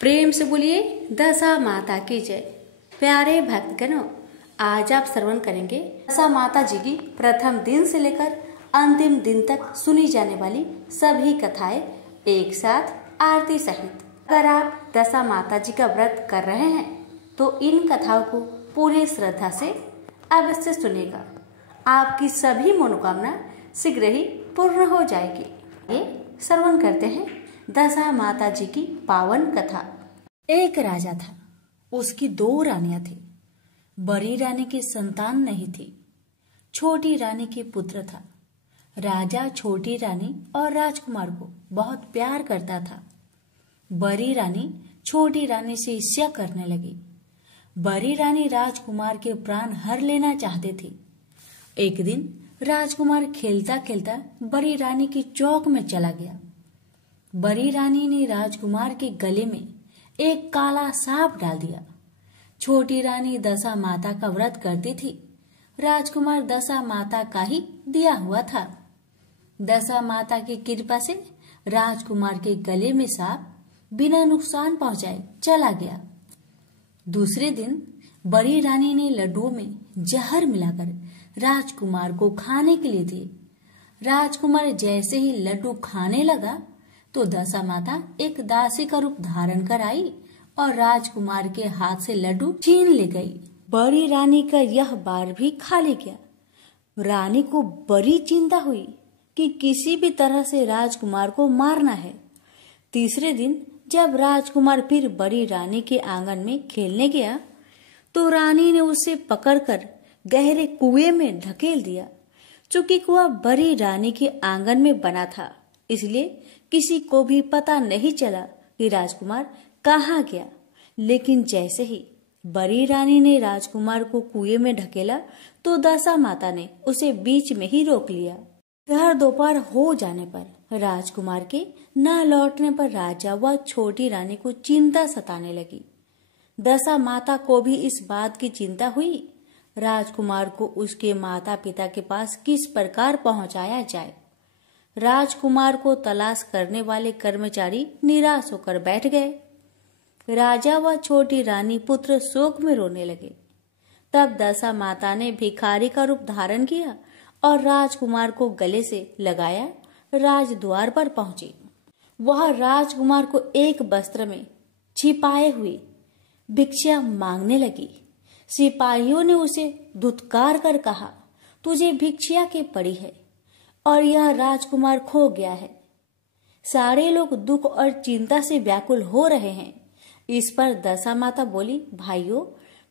प्रेम से बोलिए दशा माता की जय। प्यारे भक्तगणों, आज आप श्रवण करेंगे दशा माता जी की प्रथम दिन से लेकर अंतिम दिन तक सुनी जाने वाली सभी कथाएं एक साथ आरती सहित। अगर आप दशा माता जी का व्रत कर रहे हैं तो इन कथाओं को पूरी श्रद्धा से अवश्य सुनेगा। आपकी सभी मनोकामना शीघ्र ही पूर्ण हो जाएगी। ये श्रवण करते हैं दशा माता जी की पावन कथा। एक राजा था, उसकी 2 रानियां थी। बड़ी रानी की संतान नहीं थी, छोटी रानी के पुत्र था। राजा छोटी रानी और राजकुमार को बहुत प्यार करता था। बड़ी रानी छोटी रानी से ईर्ष्या करने लगी। बड़ी रानी राजकुमार के प्राण हर लेना चाहती थी। एक दिन राजकुमार खेलता खेलता बड़ी रानी की चौक में चला गया। बड़ी रानी ने राजकुमार के गले में एक काला सांप डाल दिया। छोटी रानी दशा माता का व्रत करती थी। राजकुमार दशा माता का ही दिया हुआ था। दशा माता की कृपा से राजकुमार के गले में सांप बिना नुकसान पहुंचाए चला गया। दूसरे दिन बड़ी रानी ने लड्डुओं में जहर मिलाकर राजकुमार को खाने के लिए दिए। राजकुमार जैसे ही लड्डू खाने लगा तो दशा माता एक दासी का रूप धारण कर आई और राजकुमार के हाथ से लड्डू छीन ले गई। बड़ी रानी का यह बार भी खाली गया। रानी को बड़ी चिंता हुई कि किसी भी तरह से राजकुमार को मारना है। तीसरे दिन जब राजकुमार फिर बड़ी रानी के आंगन में खेलने गया तो रानी ने उसे पकड़कर गहरे कुएं में ढकेल दिया। चूंकि कुआं बड़ी रानी के आंगन में बना था, इसलिए किसी को भी पता नहीं चला कि राजकुमार कहाँ गया। लेकिन जैसे ही बड़ी रानी ने राजकुमार को कुएं में ढकेला तो दशा माता ने उसे बीच में ही रोक लिया। घर दोपहर हो जाने पर राजकुमार के न लौटने पर राजा व छोटी रानी को चिंता सताने लगी। दशा माता को भी इस बात की चिंता हुई, राजकुमार को उसके माता पिता के पास किस प्रकार पहुंचाया जाए। राजकुमार को तलाश करने वाले कर्मचारी निराश होकर बैठ गए। राजा व छोटी रानी पुत्र शोक में रोने लगे। तब दशा माता ने भिखारी का रूप धारण किया और राजकुमार को गले से लगाया राजद्वार पर पहुंची। वह राजकुमार को एक वस्त्र में छिपाए हुए भिक्षा मांगने लगी। सिपाहियों ने उसे धुतकार कर कहा, तुझे भिक्षा की पड़ी है और यह राजकुमार खो गया है। सारे लोग दुख और चिंता से व्याकुल हो रहे हैं। इस पर दशा माता बोली, भाइयों,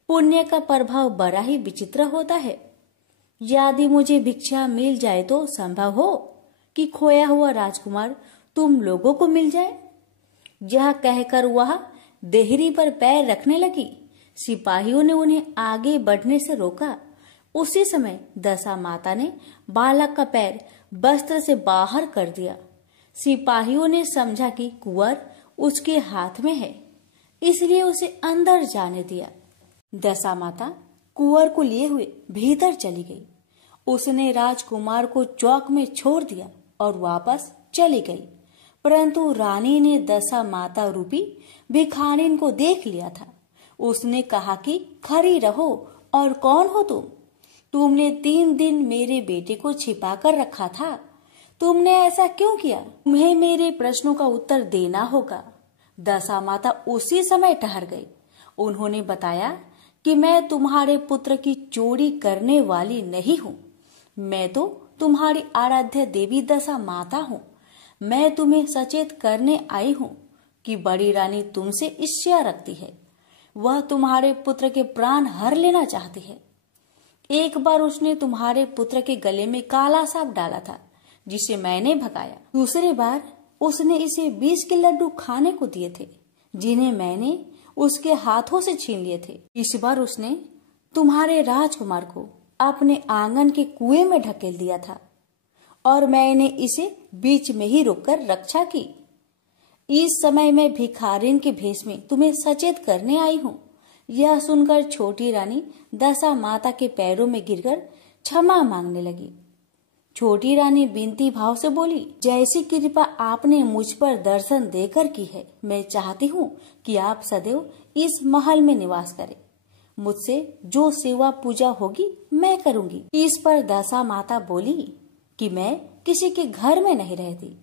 पुण्य का प्रभाव बड़ा ही विचित्र होता है। यदि मुझे भिक्षा मिल जाए तो संभव हो कि खोया हुआ राजकुमार तुम लोगों को मिल जाए। यह कहकर वह देहरी पर पैर रखने लगी। सिपाहियों ने उन्हें आगे बढ़ने से रोका। उसी समय दशा माता ने बालक का पैर वस्त्र से बाहर कर दिया। सिपाहियों ने समझा कि कुंवर उसके हाथ में है, इसलिए उसे अंदर जाने दिया। दशा माता कुंवर को लिए हुए भीतर चली गई। उसने राजकुमार को चौक में छोड़ दिया और वापस चली गई। परंतु रानी ने दशा माता रूपी भिखारिन को देख लिया था। उसने कहा कि खड़ी रहो, और कौन हो तुम? तुमने 3 दिन मेरे बेटे को छिपा कर रखा था। तुमने ऐसा क्यों किया? तुम्हें मेरे प्रश्नों का उत्तर देना होगा। दशा माता उसी समय ठहर गई। उन्होंने बताया कि मैं तुम्हारे पुत्र की चोरी करने वाली नहीं हूँ। मैं तो तुम्हारी आराध्य देवी दशा माता हूँ। मैं तुम्हें सचेत करने आई हूँ कि बड़ी रानी तुमसे ईर्ष्या रखती है। वह तुम्हारे पुत्र के प्राण हर लेना चाहती है। एक बार उसने तुम्हारे पुत्र के गले में काला सांप डाला था, जिसे मैंने भगाया। दूसरी बार उसने इसे 20 के लड्डू खाने को दिए थे, जिन्हें मैंने उसके हाथों से छीन लिए थे। इस बार उसने तुम्हारे राजकुमार को अपने आंगन के कुएं में ढकेल दिया था और मैंने इसे बीच में ही रोककर रक्षा की। इस समय मैं भिखारिन के भेष में तुम्हें सचेत करने आई हूँ। यह सुनकर छोटी रानी दशा माता के पैरों में गिरकर क्षमा मांगने लगी। छोटी रानी विनती भाव से बोली, जैसी कृपा आपने मुझ पर दर्शन देकर की है, मैं चाहती हूँ कि आप सदैव इस महल में निवास करें। मुझसे जो सेवा पूजा होगी मैं करूँगी। इस पर दशा माता बोली कि मैं किसी के घर में नहीं रहती।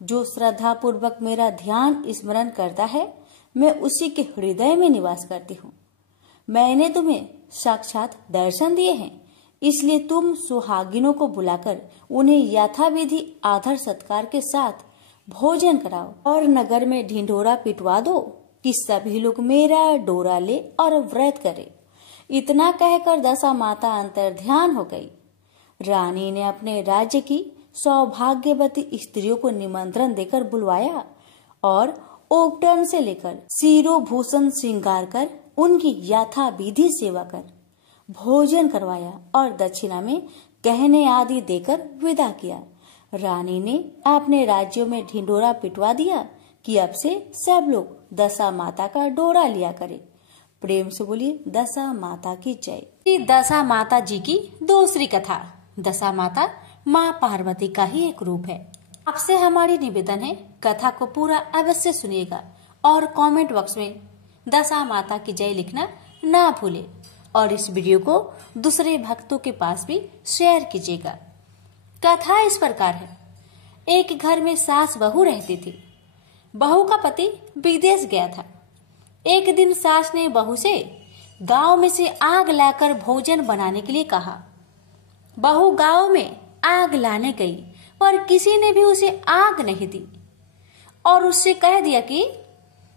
जो श्रद्धा पूर्वक मेरा ध्यान स्मरण करता है, मैं उसी के हृदय में निवास करती हूँ। मैंने तुम्हें साक्षात दर्शन दिए हैं, इसलिए तुम सुहागिनों को बुलाकर उन्हें यथाविधि आदर सत्कार के साथ भोजन कराओ और नगर में ढिंढोरा पिटवा दो कि सभी लोग मेरा डोरा ले और व्रत करे। इतना कहकर दशा माता अंतर्ध्यान हो गई। रानी ने अपने राज्य की सौभाग्यवती स्त्रियों को निमंत्रण देकर बुलवाया और ओपटन से लेकर शिरोभूषण श्रृंगार कर उनकी यथाविधि सेवा कर भोजन करवाया और दक्षिणा में गहने आदि देकर विदा किया। रानी ने अपने राज्यों में ढिंडोरा पिटवा दिया कि अब से सब लोग दशा माता का डोरा लिया करे। प्रेम से बोलिए दशा माता की जय। दशा माता जी की दूसरी कथा। दशा माता माँ पार्वती का ही एक रूप है। आपसे हमारी निवेदन है, कथा को पूरा अवश्य सुनिएगा और कमेंट बॉक्स में दशा माता की जय लिखना ना भूले और इस वीडियो को दूसरे भक्तों के पास भी शेयर कीजिएगा। कथा इस प्रकार है। एक घर में सास बहू रहती थी। बहू का पति विदेश गया था। एक दिन सास ने बहू से गांव में से आग लाकर भोजन बनाने के लिए कहा। बहू गांव में आग लाने गई पर किसी ने भी उसे आग नहीं दी और उससे कह दिया कि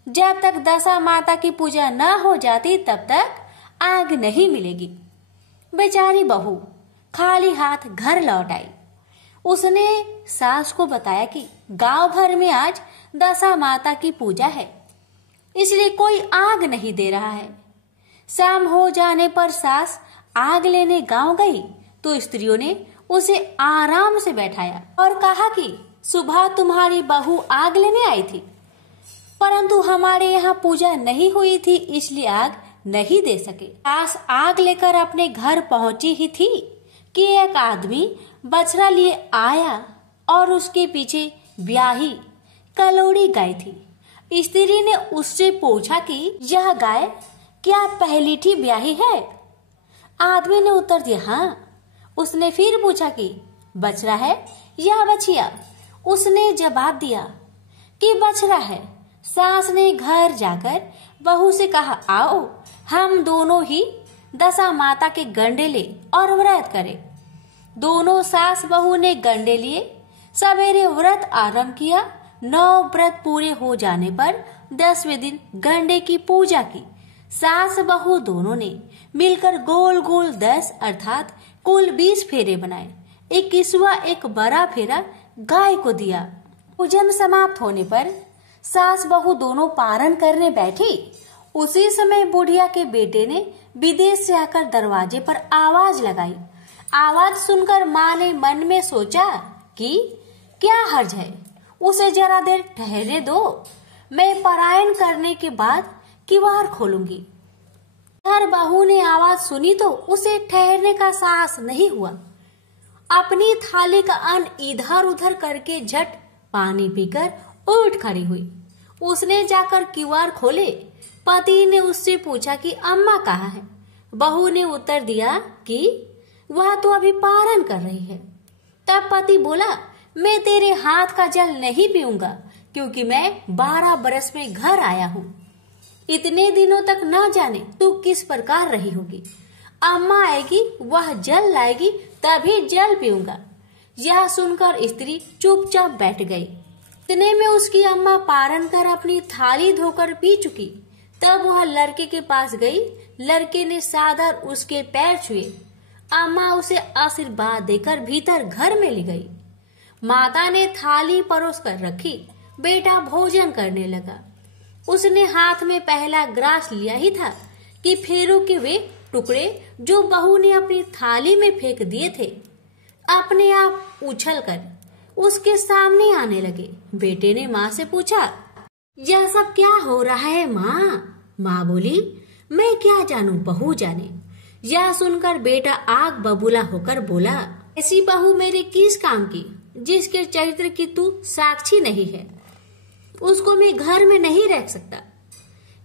जब तक दशा माता की पूजा न हो जाती तब तक आग नहीं मिलेगी। बेचारी बहू खाली हाथ घर लौट आई। उसने सास को बताया कि गांव भर में आज दशा माता की पूजा है, इसलिए कोई आग नहीं दे रहा है। शाम हो जाने पर सास आग लेने गांव गई तो स्त्रियों ने उसे आराम से बैठाया और कहा कि सुबह तुम्हारी बहू आग लेने आई थी, परंतु हमारे यहाँ पूजा नहीं हुई थी, इसलिए आग नहीं दे सके। सास आग लेकर अपने घर पहुंची ही थी कि एक आदमी बछड़ा लिए आया और उसके पीछे ब्याही कलोड़ी गाय थी। स्त्री ने उससे पूछा कि यह गाय क्या पहलीठी ब्याही है? आदमी ने उत्तर दिया हाँ। उसने फिर पूछा कि बछड़ा है या बछिया? उसने जवाब दिया कि बछड़ा है। सास ने घर जाकर बहू से कहा, आओ हम दोनों ही दशा माता के गंडे ले और व्रत करें। दोनों सास बहू ने गंडे लिए। सवेरे व्रत आरंभ किया। 9 व्रत पूरे हो जाने पर 10वें दिन गंडे की पूजा की। सास बहू दोनों ने मिलकर गोल गोल 10 अर्थात कुल 20 फेरे बनाए। 21वां एक बड़ा फेरा गाय को दिया। पूजन समाप्त होने पर सास बहू दोनों पारण करने बैठी। उसी समय बुढ़िया के बेटे ने विदेश से आकर दरवाजे पर आवाज लगाई। आवाज सुनकर माँ ने मन में सोचा कि क्या हर्ज है, उसे जरा देर ठहरने दो, मैं पारायण करने के बाद किवाड़ खोलूंगी। हर बहू ने आवाज सुनी तो उसे ठहरने का साहस नहीं हुआ। अपनी थाली का अन्न इधर उधर करके झट पानी पीकर उठ खड़ी हुई। उसने जाकर किवाड़ खोले। पति ने उससे पूछा कि अम्मा कहाँ है? बहू ने उत्तर दिया कि वह तो अभी पारण कर रही है। तब पति बोला, मैं तेरे हाथ का जल नहीं पीऊंगा क्योंकि मैं 12 बरस में घर आया हूँ। इतने दिनों तक न जाने तू किस प्रकार रही होगी। अम्मा आएगी, वह जल लाएगी, तभी जल पीऊंगा। यह सुनकर स्त्री चुपचाप बैठ गई। इतने में उसकी अम्मा पारण कर अपनी थाली धोकर पी चुकी। तब वह लड़के के पास गई। लड़के ने सादर उसके पैर छुए। अम्मा उसे आशीर्वाद देकर भीतर घर में ले गई। माता ने थाली परोस कर रखी। बेटा भोजन करने लगा। उसने हाथ में पहला ग्रास लिया ही था कि फेरों के वे टुकड़े जो बहू ने अपनी थाली में फेंक दिए थे अपने आप उछलकर उसके सामने आने लगे। बेटे ने माँ से पूछा, यह सब क्या हो रहा है माँ? माँ बोली, मैं क्या जानूं, बहू जाने। यह सुनकर बेटा आग बबूला होकर बोला, ऐसी बहू मेरे किस काम की जिसके चरित्र की तू साक्षी नहीं है। उसको मैं घर में नहीं रख सकता।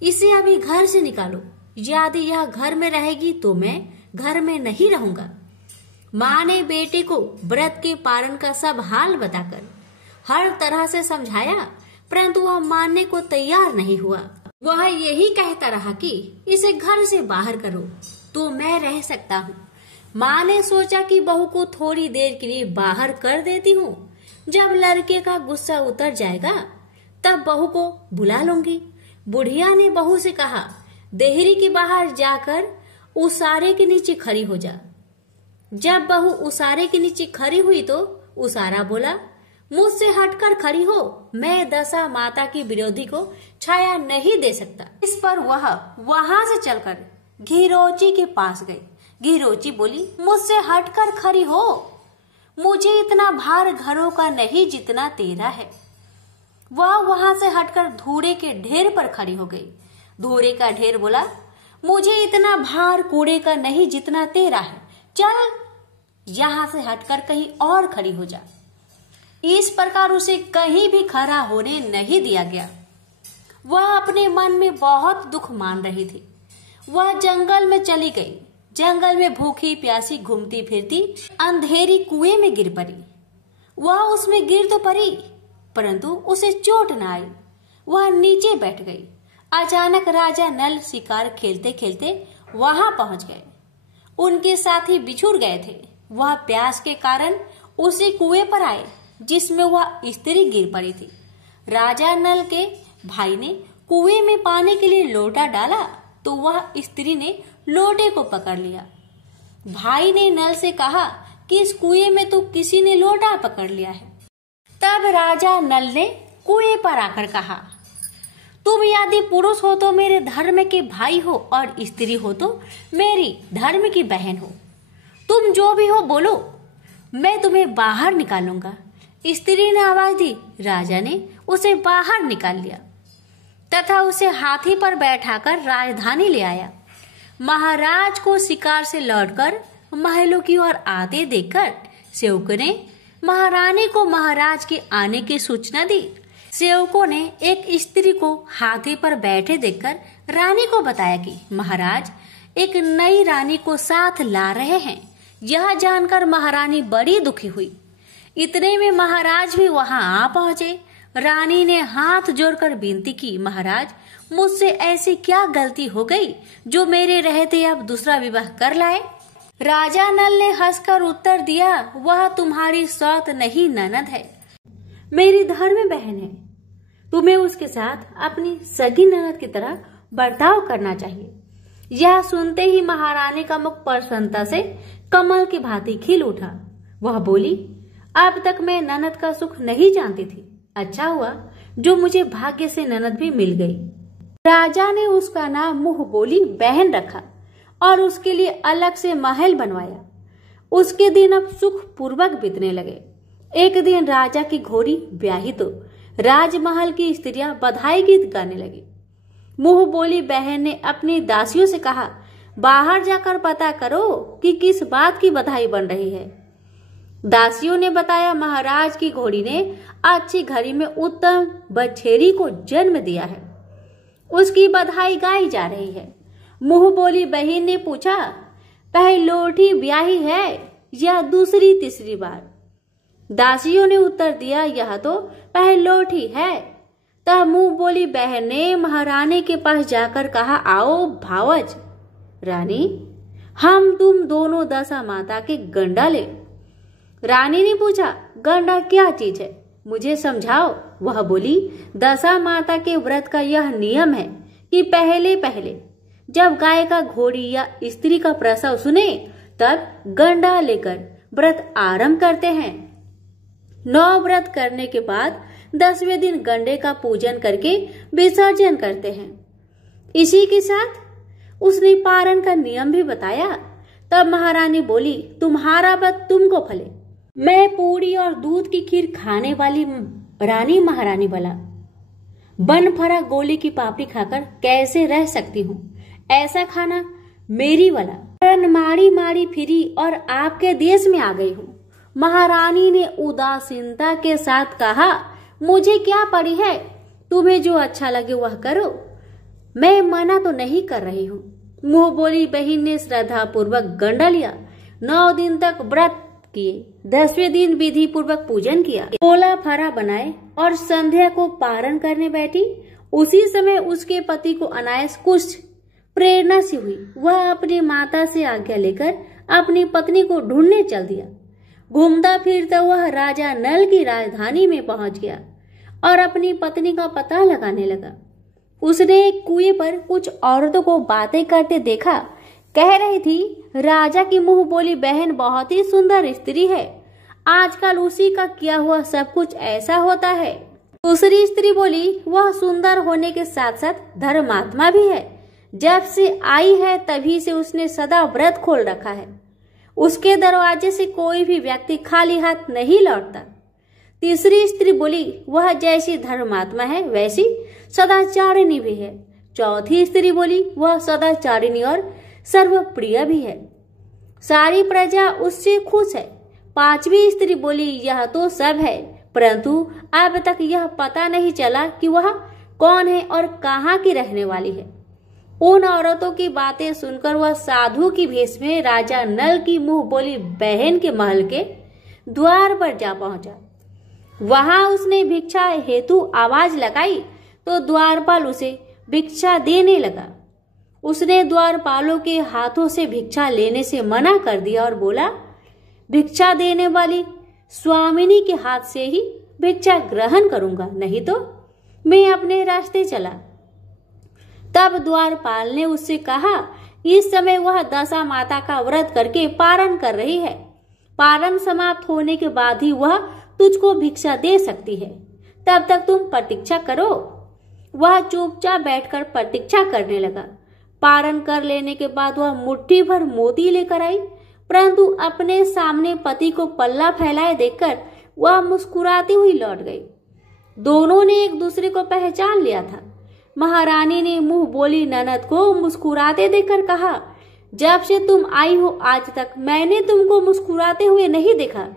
इसे अभी घर से निकालो। यदि यह घर में रहेगी तो मैं घर में नहीं रहूंगा। माँ ने बेटे को व्रत के पारण का सब हाल बताकर हर तरह से समझाया, परंतु वह मानने को तैयार नहीं हुआ। वह यही कहता रहा कि इसे घर से बाहर करो तो मैं रह सकता हूँ। माँ ने सोचा कि बहू को थोड़ी देर के लिए बाहर कर देती हूँ। जब लड़के का गुस्सा उतर जाएगा तब बहू को बुला लूंगी। बुढ़िया ने बहू से कहा, देहरी के बाहर जाकर उसारे के नीचे खड़ी हो जा। जब बहू उसारे के नीचे खड़ी हुई तो उसारा बोला, मुझसे हटकर खड़ी हो, मैं दशा माता की विरोधी को छाया नहीं दे सकता। इस पर वह वहां से चलकर घीरोची के पास गई। घीरोची बोली, मुझसे हटकर खड़ी हो, मुझे इतना भार घरों का नहीं जितना तेरा है। वह वहां से हटकर धूड़े के ढेर पर खड़ी हो गई। धूड़े का ढेर बोला, मुझे इतना भार कूड़े का नहीं जितना तेरा है, चल यहां से हटकर कहीं और खड़ी हो जा। इस प्रकार उसे कहीं भी खड़ा होने नहीं दिया गया। वह अपने मन में बहुत दुख मान रही थी। वह जंगल में चली गई। जंगल में भूखी प्यासी घूमती फिरती अंधेरी कुएं में गिर पड़ी। वह उसमें गिर तो पड़ी, परंतु उसे चोट न आई। वह नीचे बैठ गई। अचानक राजा नल शिकार खेलते खेलते वहां पहुंच गए। उनके साथी बिछुड़ गए थे। वह प्यास के कारण उसी कुएं पर आए जिसमें वह स्त्री गिर पड़ी थी। राजा नल के भाई ने कुएं में पानी के लिए लोटा डाला तो वह स्त्री ने लोटे को पकड़ लिया। भाई ने नल से कहा कि इस कुएं में तो किसी ने लोटा पकड़ लिया है। तब राजा नल ने कुएं पर आकर कहा, तुम यदि पुरुष हो तो मेरे धर्म के भाई हो और स्त्री हो तो मेरी धर्म की बहन हो। तुम जो भी हो बोलो, मैं तुम्हें बाहर निकालूंगा। स्त्री ने आवाज दी। राजा ने उसे बाहर निकाल लिया तथा उसे हाथी पर बैठाकर राजधानी ले आया। महाराज को शिकार से लौटकर महलों की ओर आते देखकर सेवकों ने महारानी को महाराज के आने की सूचना दी। सेवकों ने एक स्त्री को हाथी पर बैठे देखकर रानी को बताया कि महाराज एक नई रानी को साथ ला रहे हैं। यह जानकर महारानी बड़ी दुखी हुई। इतने में महाराज भी वहां आ पहुंचे। रानी ने हाथ जोड़कर विनती की, महाराज मुझसे ऐसी क्या गलती हो गई जो मेरे रहते अब दूसरा विवाह कर लाए। राजा नल ने हंसकर उत्तर दिया, वह तुम्हारी सौत नहीं ननद है, मेरी धर्म बहन है। तुम्हें उसके साथ अपनी सगी ननद की तरह बर्ताव करना चाहिए। यह सुनते ही महारानी का मुख प्रसन्नता से कमल की भांति खिल उठा। वह बोली, अब तक मैं ननद का सुख नहीं जानती थी। अच्छा हुआ जो मुझे भाग्य से ननद भी मिल गई। राजा ने उसका नाम मुंह बोली बहन रखा और उसके लिए अलग से महल बनवाया। उसके दिन अब सुख पूर्वक बीतने लगे। एक दिन राजा की घोड़ी ब्याही तो राजमहल की स्त्रियां बधाई गीत गाने लगी। मुंह बोली बहन ने अपनी दासियों से कहा, बाहर जाकर पता करो कि किस बात की बधाई बन रही है। दासियों ने बताया, महाराज की घोड़ी ने अच्छी घड़ी में उत्तम बछेरी को जन्म दिया है, उसकी बधाई गाई जा रही है। मुंह बोली बहन ने पूछा, पहलोठी ब्याही है या दूसरी तीसरी बार? दासियों ने उत्तर दिया, यह तो पहलोठी है। तब मुंह बोली बहन ने महारानी के पास जाकर कहा, आओ भावज रानी, हम तुम दोनों दशा माता के गंडा ले। रानी ने पूछा, गंडा क्या चीज है, मुझे समझाओ। वह बोली, दशा माता के व्रत का यह नियम है कि पहले पहले जब गाय का घोड़ी या स्त्री का प्रसव सुने तब गंडा लेकर व्रत आरंभ करते हैं। 9 व्रत करने के बाद 10वें दिन गंडे का पूजन करके विसर्जन करते हैं। इसी के साथ उसने पारण का नियम भी बताया। तब महारानी बोली, तुम्हारा व्रत तुमको फले। मैं पूरी और दूध की खीर खाने वाली रानी महारानी वाला बन फरा गोली की पापड़ी खाकर कैसे रह सकती हूँ? ऐसा खाना मेरी वाला मारी मारी फिरी और आपके देश में आ गई हूँ। महारानी ने उदासीनता के साथ कहा, मुझे क्या पड़ी है, तुम्हें जो अच्छा लगे वह करो, मैं मना तो नहीं कर रही हूँ। मुंह बोली बहन ने श्रद्धा पूर्वक गंडा लिया। 9 दिन तक व्रत किए। 10वें दिन विधि पूर्वक पूजन किया, पोला फरा बनाए और संध्या को पारण करने बैठी। उसी समय उसके पति को अनायास कुछ प्रेरणा सी हुई। वह अपनी माता से आज्ञा लेकर अपनी पत्नी को ढूंढने चल दिया। घूमता फिरता वह राजा नल की राजधानी में पहुंच गया और अपनी पत्नी का पता लगाने लगा। उसने एक कुएं पर कुछ औरतों को बातें करते देखा। कह रही थी, राजा की मुंह बोली बहन बहुत ही सुंदर स्त्री है, आजकल उसी का किया हुआ सब कुछ ऐसा होता है। दूसरी स्त्री बोली, वह सुंदर होने के साथ साथ धर्मात्मा भी है, जब से आई है तभी से उसने सदा व्रत खोल रखा है, उसके दरवाजे से कोई भी व्यक्ति खाली हाथ नहीं लौटता। तीसरी स्त्री बोली, वह जैसी धर्मात्मा है वैसी सदाचारिणी भी है। चौथी स्त्री बोली, वह सदाचारिणी और सर्वप्रिय भी है, सारी प्रजा उससे खुश है। पांचवी स्त्री बोली, यह तो सब है, परंतु अब तक यह पता नहीं चला कि वह कौन है और कहाँ की रहने वाली है। उन औरतों की बातें सुनकर वह साधु की भेष में राजा नल की मुंह बोली बहन के महल के द्वार पर जा पहुंचा। वहां उसने भिक्षा हेतु आवाज लगाई तो द्वारपाल उसे भिक्षा देने लगा। उसने द्वारपालों के हाथों से भिक्षा लेने से मना कर दिया और बोला, भिक्षा देने वाली स्वामिनी के हाथ से ही भिक्षा ग्रहण करूंगा, नहीं तो मैं अपने रास्ते चला। तब द्वारपाल ने उससे कहा, इस समय वह दशा माता का व्रत करके पारण कर रही है, पारण समाप्त होने के बाद ही वह तुझको भिक्षा दे सकती है, तब तक तुम प्रतीक्षा करो। वह चुपचाप बैठकर प्रतीक्षा करने लगा। पारण कर लेने के बाद वह मुट्ठी भर मोती लेकर आई, परंतु अपने सामने पति को पल्ला फैलाए देखकर वह मुस्कुराती हुई लौट गई। दोनों ने एक दूसरे को पहचान लिया था। महारानी ने मुंह बोली ननद को मुस्कुराते देखकर कहा, जब से तुम आई हो आज तक मैंने तुमको मुस्कुराते हुए नहीं देखा,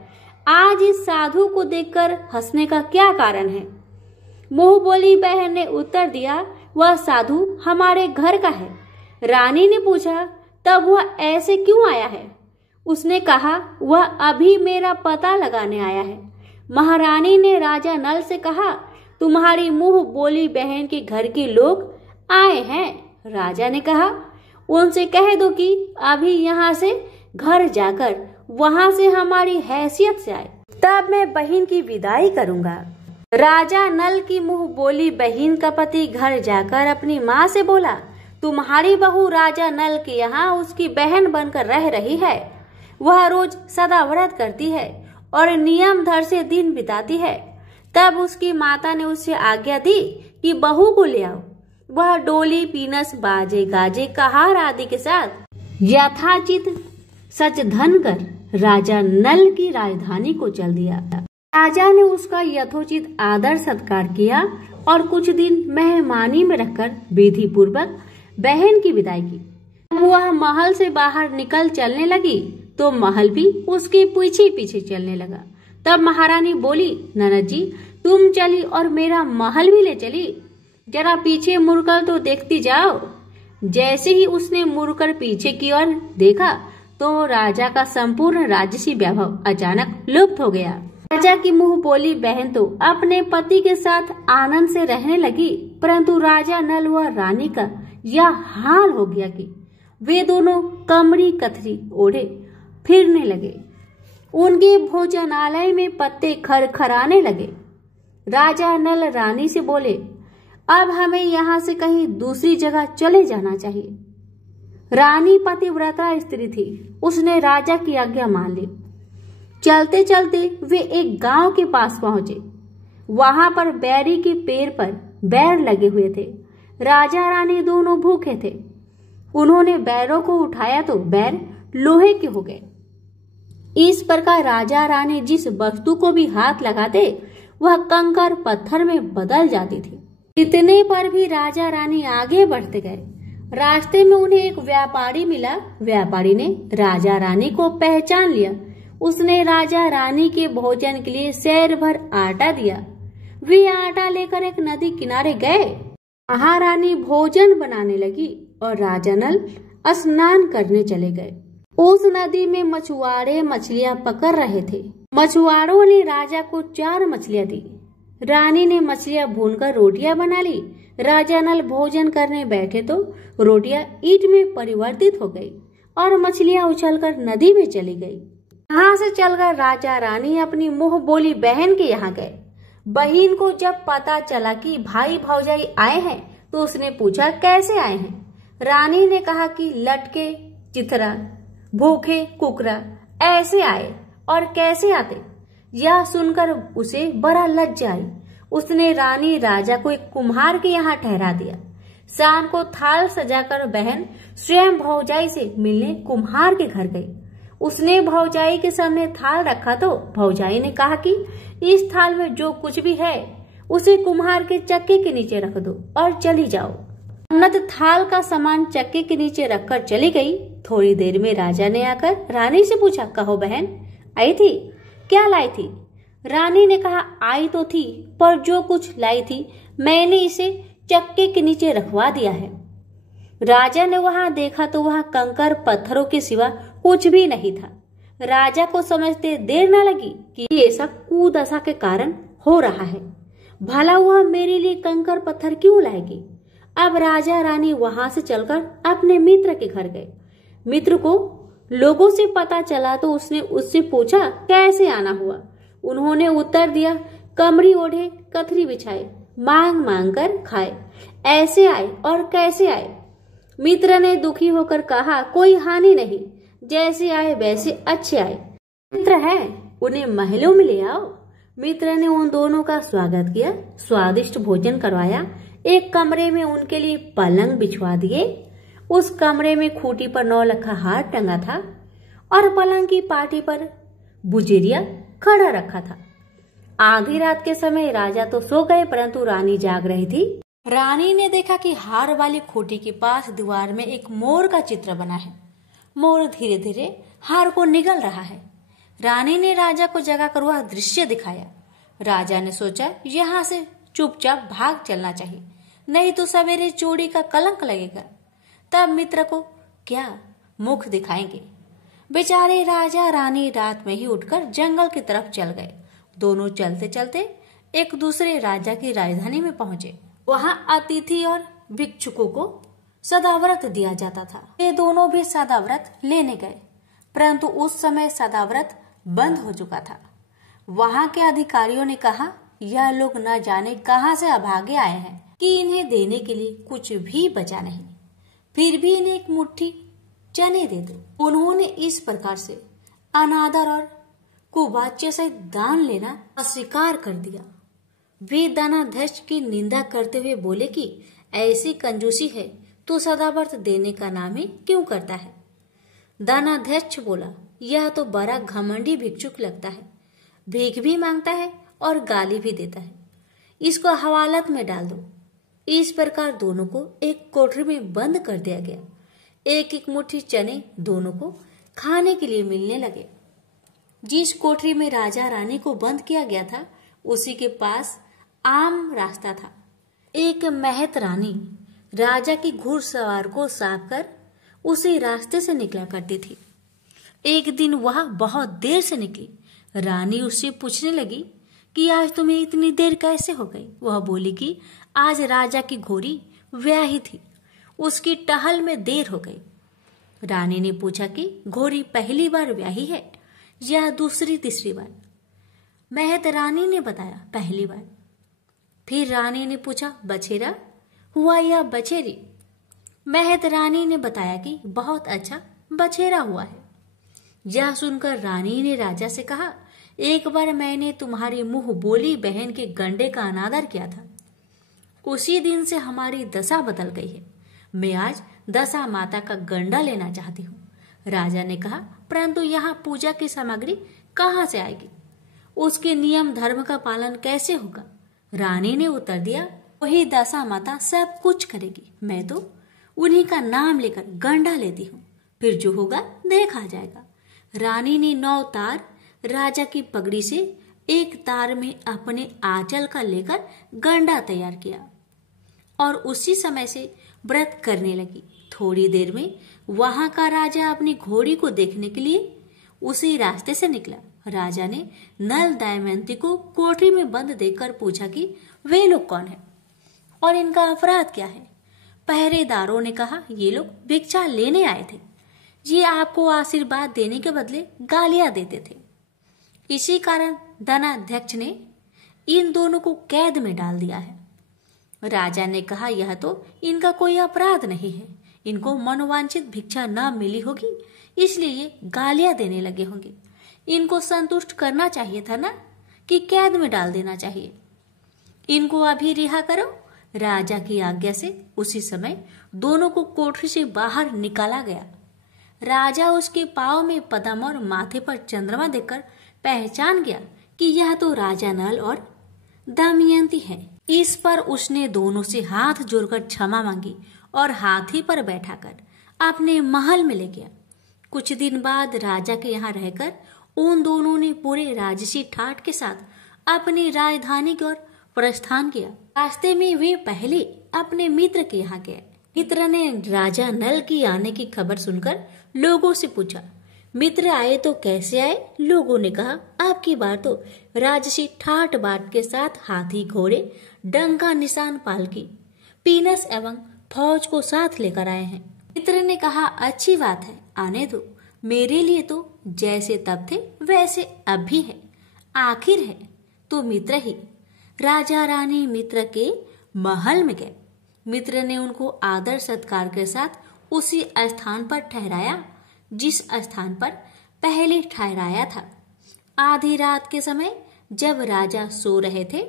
आज इस साधु को देखकर हंसने का क्या कारण है। मुंह बोली बहन ने उत्तर दिया, वह साधु हमारे घर का है। रानी ने पूछा, तब वह ऐसे क्यों आया है? उसने कहा, वह अभी मेरा पता लगाने आया है। महारानी ने राजा नल से कहा, तुम्हारी मुंह बोली बहन के घर के लोग आए हैं। राजा ने कहा, उनसे कह दो कि अभी यहाँ से घर जाकर वहां से हमारी हैसियत से आए, तब मैं बहन की विदाई करूंगा। राजा नल की मुंह बोली बहन का पति घर जाकर अपनी माँ से बोला, तुम्हारी बहू राजा नल के यहाँ उसकी बहन बनकर रह रही है। वह रोज सदा व्रत करती है और नियम धर से दिन बिताती है। तब उसकी माता ने उससे आज्ञा दी कि बहू को ले आओ। वह डोली पीनस बाजे गाजे कहार आदि के साथ यथाचित सच धन कर राजा नल की राजधानी को चल दिया। राजा ने उसका यथोचित आदर सत्कार किया और कुछ दिन मेहमानी में रखकर विधि पूर्वक बहन की विदाई की। वह महल से बाहर निकल चलने लगी तो महल भी उसके पीछे पीछे चलने लगा। तब महारानी बोली, ननद जी तुम चली और मेरा महल भी ले चली, जरा पीछे मुड़कर तो देखती जाओ। जैसे ही उसने मुड़कर पीछे की ओर देखा तो राजा का संपूर्ण राजसी वैभव अचानक लुप्त हो गया। राजा की मुंह बोली बहन तो अपने पति के साथ आनंद से रहने लगी, परंतु राजा नल व रानी का यह हाल हो गया कि वे दोनों कमरी कथरी ओढ़े फिरने लगे। उनके भोजनालय में पत्ते खरखराने लगे। राजा नल रानी से बोले, अब हमें यहाँ से कहीं दूसरी जगह चले जाना चाहिए। रानी पतिव्रता स्त्री थी, उसने राजा की आज्ञा मान ली। चलते चलते वे एक गांव के पास पहुंचे। वहां पर बैरी के पेड़ पर बैर लगे हुए थे। राजा रानी दोनों भूखे थे। उन्होंने बैरों को उठाया तो बैर लोहे के हो गए। इस प्रकार राजा रानी जिस वस्तु को भी हाथ लगाते वह कंकर पत्थर में बदल जाती थी। इतने पर भी राजा रानी आगे बढ़ते गए। रास्ते में उन्हें एक व्यापारी मिला। व्यापारी ने राजा रानी को पहचान लिया। उसने राजा रानी के भोजन के लिए सैर भर आटा दिया। वे आटा लेकर एक नदी किनारे गए। महारानी भोजन बनाने लगी और राजा नल स्नान करने चले गए। उस नदी में मछुआरे मछलियां पकड़ रहे थे। मछुआरों ने राजा को 4 मछलियां दी। रानी ने मछलियां भूनकर रोटियां बना ली। राजा नल भोजन करने बैठे तो रोटियां ईंट में परिवर्तित हो गई और मछलियां उछलकर नदी में चली गई। यहाँ से चलकर राजा रानी अपनी मुंह बोली बहन के यहाँ गए। बहन को जब पता चला कि भाई भौजाई आए हैं तो उसने पूछा कैसे आए हैं। रानी ने कहा कि लटके चिथरा भूखे कुकरा ऐसे आए और कैसे आते। यह सुनकर उसे बड़ा लज्जा आई। उसने रानी राजा को एक कुम्हार के यहाँ ठहरा दिया। शाम को थाल सजाकर बहन स्वयं भौजाई से मिलने कुम्हार के घर गई। उसने भौजाई के सामने थाल रखा तो भौजाई ने कहा कि इस थाल में जो कुछ भी है उसे कुम्हार के चक्के के नीचे रख दो और चली जाओ। ननद थाल का सामान चक्के के नीचे रखकर चली गई। थोड़ी देर में राजा ने आकर रानी से पूछा, कहो बहन आई थी, क्या लाई थी? रानी ने कहा, आई तो थी पर जो कुछ लाई थी मैंने इसे चक्के के नीचे रखवा दिया है। राजा ने वहां देखा तो वहां कंकर पत्थरों के सिवा कुछ भी नहीं था। राजा को समझते देर न लगी कि ये सब कुदशा के कारण हो रहा है। भला वह मेरे लिए कंकर पत्थर क्यों लाएगी? अब राजा रानी वहां से चलकर अपने मित्र के घर गए। मित्र को लोगों से पता चला तो उसने उससे पूछा कैसे आना हुआ। उन्होंने उत्तर दिया, कमरी ओढ़े कथरी बिछाए मांग मांग कर खाए, ऐसे आए और कैसे आए। मित्र ने दुखी होकर कहा, कोई हानि नहीं, जैसे आए वैसे अच्छे आए। मित्र है उन्हें महलों में ले आओ। मित्र ने उन दोनों का स्वागत किया, स्वादिष्ट भोजन करवाया। एक कमरे में उनके लिए पलंग बिछवा दिए। उस कमरे में खूंटी पर 9 लखा हार टंगा था और पलंग की पाटी पर बुजेरिया खड़ा रखा था। आधी रात के समय राजा तो सो गए परंतु रानी जाग रही थी। रानी ने देखा कि हार वाली खूंटी के पास दीवार में एक मोर का चित्र बना है। मोर धीरे धीरे हार को निगल रहा है। रानी ने राजा को जगाकर वह दृश्य दिखाया। राजा ने सोचा यहाँ से चुपचाप भाग चलना चाहिए, नहीं तो सवेरे चोरी का कलंक लगेगा। तब मित्र को क्या मुख दिखाएंगे। बेचारे राजा रानी रात में ही उठकर जंगल की तरफ चल गए। दोनों चलते चलते एक दूसरे राजा की राजधानी में पहुंचे। वहां अतिथि और भिक्षुकों को सदाव्रत दिया जाता था। ये दोनों भी सदाव्रत लेने गए परंतु उस समय सदाव्रत बंद हो चुका था। वहां के अधिकारियों ने कहा, यह लोग न जाने कहां से अभागे आए हैं कि इन्हें देने के लिए कुछ भी बचा नहीं, फिर भी इन्हें एक मुट्ठी चने दे दो। उन्होंने इस प्रकार से अनादर और कुवाच्य से दान लेना अस्वीकार कर दिया। वे दानाध्यक्ष की निंदा करते हुए बोले कि ऐसी कंजूसी है तो सदाव्रत देने का नाम ही क्यों करता है। दानाध्यक्ष बोला, यह तो बड़ा घमंडी भिक्षुक लगता है, भीख भी मांगता है और गाली भी देता है, इसको हवालात में डाल दो। इस प्रकार दोनों को एक कोठरी में बंद कर दिया गया। एक एक मुट्ठी चने दोनों को खाने के लिए मिलने लगे। जिस कोठरी में राजा रानी को बंद किया गया था उसी के पास आम रास्ता था। एक महत रानी राजा की घुड़सवार को साफ कर उसी रास्ते से निकला करती थी। एक दिन वह बहुत देर से निकली। रानी उससे पूछने लगी कि आज तुम्हें इतनी देर कैसे हो गई। वह बोली कि आज राजा की घोड़ी ब्याही थी, उसकी टहल में देर हो गई। रानी ने पूछा कि घोड़ी पहली बार ब्याही है या दूसरी तीसरी बार। महत रानी ने बताया पहली बार। फिर रानी ने पूछा बछेरा हुआ या बछेरी। महत रानी ने बताया कि बहुत अच्छा बछेरा हुआ है। यह सुनकर रानी ने राजा से कहा, एक बार मैंने तुम्हारी मुंह बोली बहन के गंडे का अनादर किया था, उसी दिन से हमारी दशा बदल गई है। मैं आज दशा माता का गंडा लेना चाहती हूँ। राजा ने कहा, परंतु यहाँ पूजा की सामग्री कहाँ से आएगी, उसके नियम धर्म का पालन कैसे होगा। रानी ने उत्तर दिया, वही दशा माता सब कुछ करेगी, मैं तो उन्हीं का नाम लेकर गंडा लेती हूँ, फिर जो होगा देखा जाएगा। रानी ने 9 तार राजा की पगड़ी से एक तार में अपने आंचल का लेकर गंडा तैयार किया और उसी समय से व्रत करने लगी। थोड़ी देर में वहां का राजा अपनी घोड़ी को देखने के लिए उसी रास्ते से निकला। राजा ने नल दमयंती को कोठरी में बंद देखकर पूछा कि वे लोग कौन है और इनका अपराध क्या है। पहरेदारों ने कहा, ये लोग भिक्षा लेने आए थे। ये आपको आशीर्वाद देने के बदले गालियां देते थे। इसी कारण धनाध्यक्ष ने इन दोनों को कैद में डाल दिया है। राजा ने कहा, यह तो इनका कोई अपराध नहीं है। इनको मनोवांछित भिक्षा न मिली होगी, इसलिए ये गालियां देने लगे होंगे। इनको संतुष्ट करना चाहिए था ना, कि कैद में डाल देना चाहिए। इनको अभी रिहा करो। राजा की आज्ञा से उसी समय दोनों को कोठरी से बाहर निकाला गया। राजा उसके पांव में पद्म और माथे पर चंद्रमा देखकर पहचान गया कि यह तो राजा नल और दमयंती है। इस पर उसने दोनों से हाथ जोड़कर क्षमा मांगी और हाथी पर बैठाकर अपने महल में ले गया। कुछ दिन बाद राजा के यहाँ रहकर उन दोनों ने पूरे राजसी ठाट के साथ अपनी राजधानी की ओर प्रस्थान किया। रास्ते में वे पहले अपने मित्र के यहाँ गए। मित्र ने राजा नल की आने की खबर सुनकर लोगों से पूछा, मित्र आए तो कैसे आए? लोगों ने कहा, आपकी बार तो राजसी ठाट बाट के साथ हाथी, घोड़े, डंका, निशान, पालकी, पीनस एवं फौज को साथ लेकर आए हैं। मित्र ने कहा, अच्छी बात है, आने दो। मेरे लिए तो जैसे तब थे वैसे अब भी है, आखिर है तो मित्र ही। राजा रानी मित्र के महल में गए। मित्र ने उनको आदर सत्कार के साथ उसी स्थान पर ठहराया जिस स्थान पर पहले ठहराया था। आधी रात के समय जब राजा सो रहे थे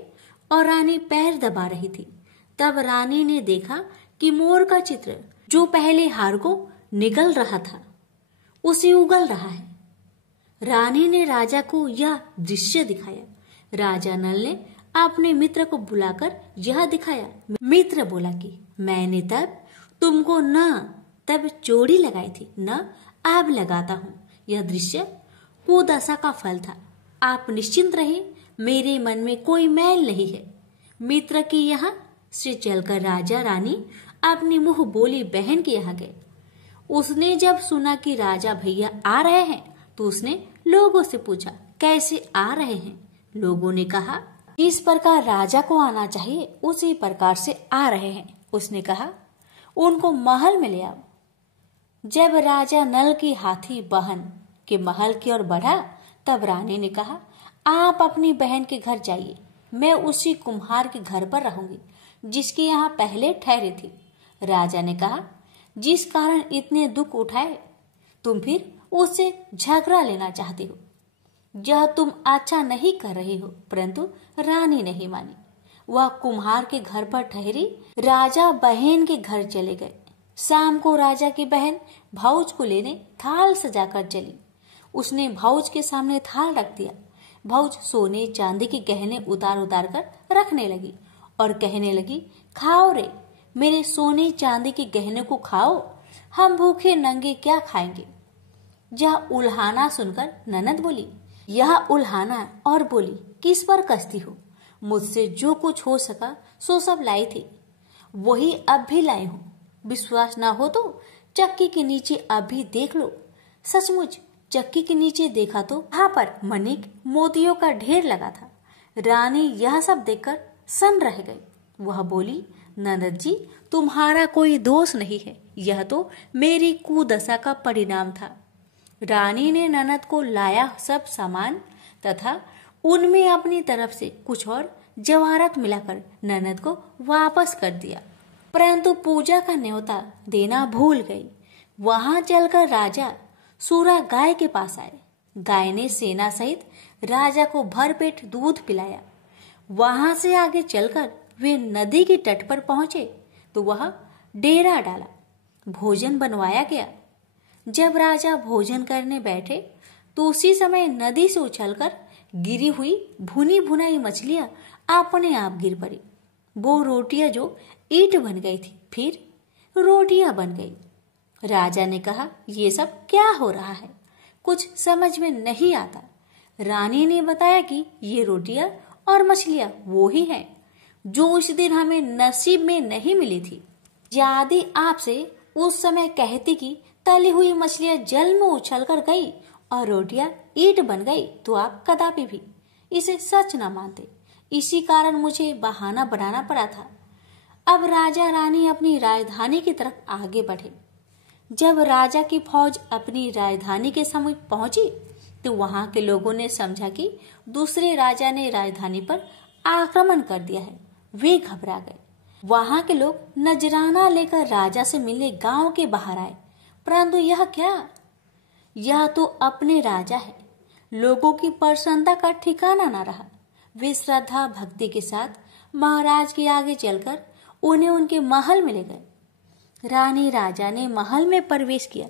और रानी पैर दबा रही थी, तब रानी ने देखा कि मोर का चित्र जो पहले हार को निगल रहा था उसे उगल रहा है। रानी ने राजा को यह दृश्य दिखाया। राजा नल ने अपने मित्र को बुलाकर यह दिखाया। मित्र बोला कि मैंने तब तुमको न तब चोरी लगाई थी, न अब लगाता हूँ। यह दृश्य कुदशा का फल था। आप निश्चिंत रहिए, मेरे मन में कोई मैल नहीं है। मित्र की यहाँ से चलकर राजा रानी अपनी मुंह बोली बहन के यहाँ गए। उसने जब सुना कि राजा भैया आ रहे हैं तो उसने लोगों से पूछा, कैसे आ रहे हैं? लोगों ने कहा, जिस प्रकार राजा को आना चाहिए उसी प्रकार से आ रहे हैं। उसने कहा, उनको महल में ले आओ। जब राजा नल की हाथी बहन के महल की ओर बढ़ा, तब रानी ने कहा, आप अपनी बहन के घर जाइए, मैं उसी कुम्हार के घर पर रहूंगी जिसके यहाँ पहले ठहरी थी। राजा ने कहा, जिस कारण इतने दुख उठाए तुम फिर उससे झगड़ा लेना चाहती हो। यह तुम अच्छा नहीं कर रही हो। परंतु रानी नहीं मानी। वह कुम्हार के घर पर ठहरी। राजा बहन के घर चले गए। शाम को राजा की बहन भाऊज को लेने थाल सजाकर चली। उसने भाऊज के सामने थाल रख दिया। भाऊज सोने चांदी के गहने उतार उतार कर रखने लगी और कहने लगी, खाओ रे, मेरे सोने चांदी के गहने को खाओ, हम भूखे नंगे क्या खाएंगे। यह उल्हाना सुनकर ननद बोली, यह उल्हाना, और बोली, किस पर कसती हो? मुझसे जो कुछ हो सका सो सब लाई थी, वही अब भी लाई हूँ। विश्वास ना हो तो चक्की के नीचे अभी देख लो। सचमुच चक्की के नीचे देखा तो वहां पर मणिक मोतियों का ढेर लगा था। रानी यह सब देखकर सन रह गई। वह बोली, ननद जी, तुम्हारा कोई दोष नहीं है, यह तो मेरी कुदशा का परिणाम था। रानी ने ननद को लाया सब सामान तथा उनमें अपनी तरफ से कुछ और जवाहरात मिलाकर ननद को वापस कर दिया, परंतु पूजा का न्योता देना भूल गई। वहां चलकर राजा सूरा गाय के पास आए। गाय ने सेना सहित राजा को भरपेट दूध पिलाया। वहां से आगे चलकर वे नदी के तट पर पहुंचे तो वह डेरा डाला। भोजन बनवाया गया। जब राजा भोजन करने बैठे तो उसी समय नदी से उछलकर गिरी हुई भुनी भुनाई मछलियां अपने आप गिर पड़ी। वो रोटियां जो ईंट बन गई थी फिर रोटियां बन गई। राजा ने कहा, ये सब क्या हो रहा है? कुछ समझ में नहीं आता। रानी ने बताया कि ये रोटियां और मछलियां वो ही हैं जो उस दिन हमें नसीब में नहीं मिली थी। यदि आपसे उस समय कहती कि तली हुई मछलियां जल में उछल कर गई और रोटियां ईंट बन गई तो आप कदापि भी इसे सच न मानते। इसी कारण मुझे बहाना बनाना पड़ा था। अब राजा रानी अपनी राजधानी की तरफ आगे बढ़े। जब राजा की फौज अपनी राजधानी के समीप पहुंची तो वहां के लोगों ने समझा कि दूसरे राजा ने राजधानी पर आक्रमण कर दिया है। वे घबरा गए। वहां के लोग नजराना लेकर राजा से मिलने गांव के बाहर आए, परंतु यह क्या, यह तो अपने राजा है। लोगों की प्रसन्नता का ठिकाना न रहा। वे श्रद्धा भक्ति के साथ महाराज के आगे चलकर उन्हें उनके महल में ले गए। रानी राजा ने महल में प्रवेश किया।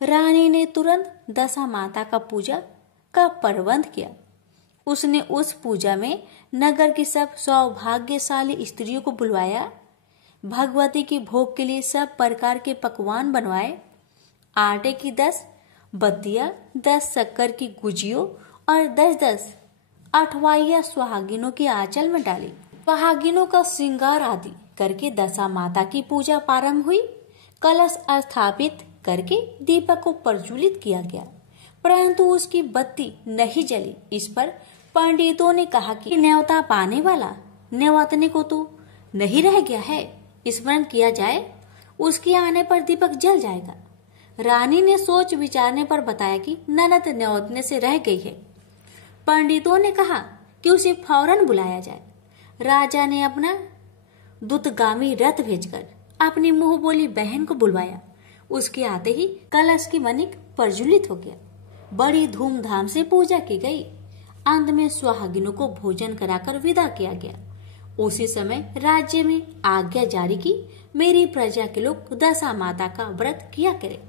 रानी ने तुरंत दशा माता का पूजा का प्रबंध किया। उसने उस पूजा में नगर की सब सौभाग्यशाली स्त्रियों को बुलवाया। भगवती के भोग के लिए सब प्रकार के पकवान बनवाए। आटे की 10 बत्तियां, 10 शक्कर की गुजियों और 10-10 अठवाइयां सुहागिनों के आंचल में डाली। सुहागिनों का श्रृंगार आदि करके दशा माता की पूजा प्रारंभ हुई। कलश स्थापित करके दीपक को प्रज्वलित किया गया, परंतु उसकी बत्ती नहीं जली। इस पर पंडितों ने कहा कि न्योता पाने वाला न्योतने को तो नहीं रह गया है, स्मरण किया जाए, उसके आने पर दीपक जल जाएगा। रानी ने सोच विचारने पर बताया कि ननद न्योतने से रह गई है। पंडितों ने कहा कि उसे फौरन बुलाया जाए। राजा ने अपना दूतगामी रथ भेजकर अपनी मुंह बोली बहन को बुलवाया। उसके आते ही कलश की मणिक प्रज्वलित हो गया। बड़ी धूमधाम से पूजा की गई। अंत में सुहागिनों को भोजन कराकर विदा किया गया। उसी समय राज्य में आज्ञा जारी की, मेरी प्रजा के लोग दशा माता का व्रत किया करे।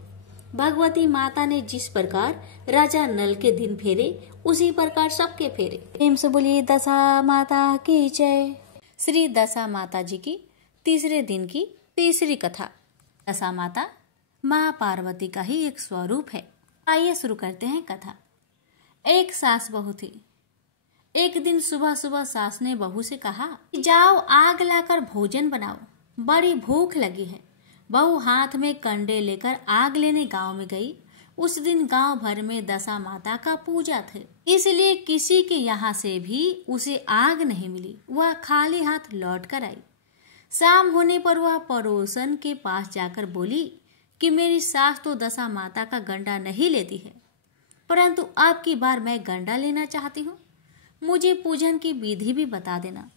भगवती माता ने जिस प्रकार राजा नल के दिन फेरे, उसी प्रकार सबके फेरे। प्रेम से बोलिए दशा माता की जय। श्री दशा माता जी की तीसरे दिन की तीसरी कथा। दशा माता माँ पार्वती का ही एक स्वरूप है। आइए शुरू करते हैं कथा। एक सास बहू थी। एक दिन सुबह सुबह सास ने बहू से कहा, जाओ आग लाकर भोजन बनाओ, बड़ी भूख लगी है। बहू हाथ में कंडे लेकर आग लेने गांव में गई। उस दिन गांव भर में दशा माता का पूजा थे, इसलिए किसी के यहाँ से भी उसे आग नहीं मिली। वह खाली हाथ लौट कर आई। शाम होने पर वह पड़ोसन के पास जाकर बोली कि मेरी सास तो दशा माता का गंडा नहीं लेती है, परंतु अब की बार मैं गंडा लेना चाहती हूँ। मुझे पूजन की विधि भी बता देना।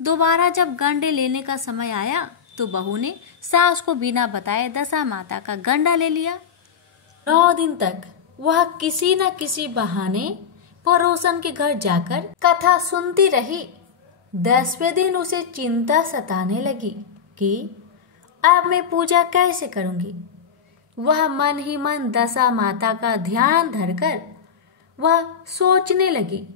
दोबारा जब गंडे लेने का समय आया तो बहू ने सास को बिना बताए दशा माता का गंडा ले लिया। 9 दिन तक वह किसी न किसी बहाने पड़ोसन के घर जाकर कथा सुनती रही। 10वें दिन उसे चिंता सताने लगी कि अब मैं पूजा कैसे करूंगी। वह मन ही मन दशा माता का ध्यान धरकर वह सोचने लगी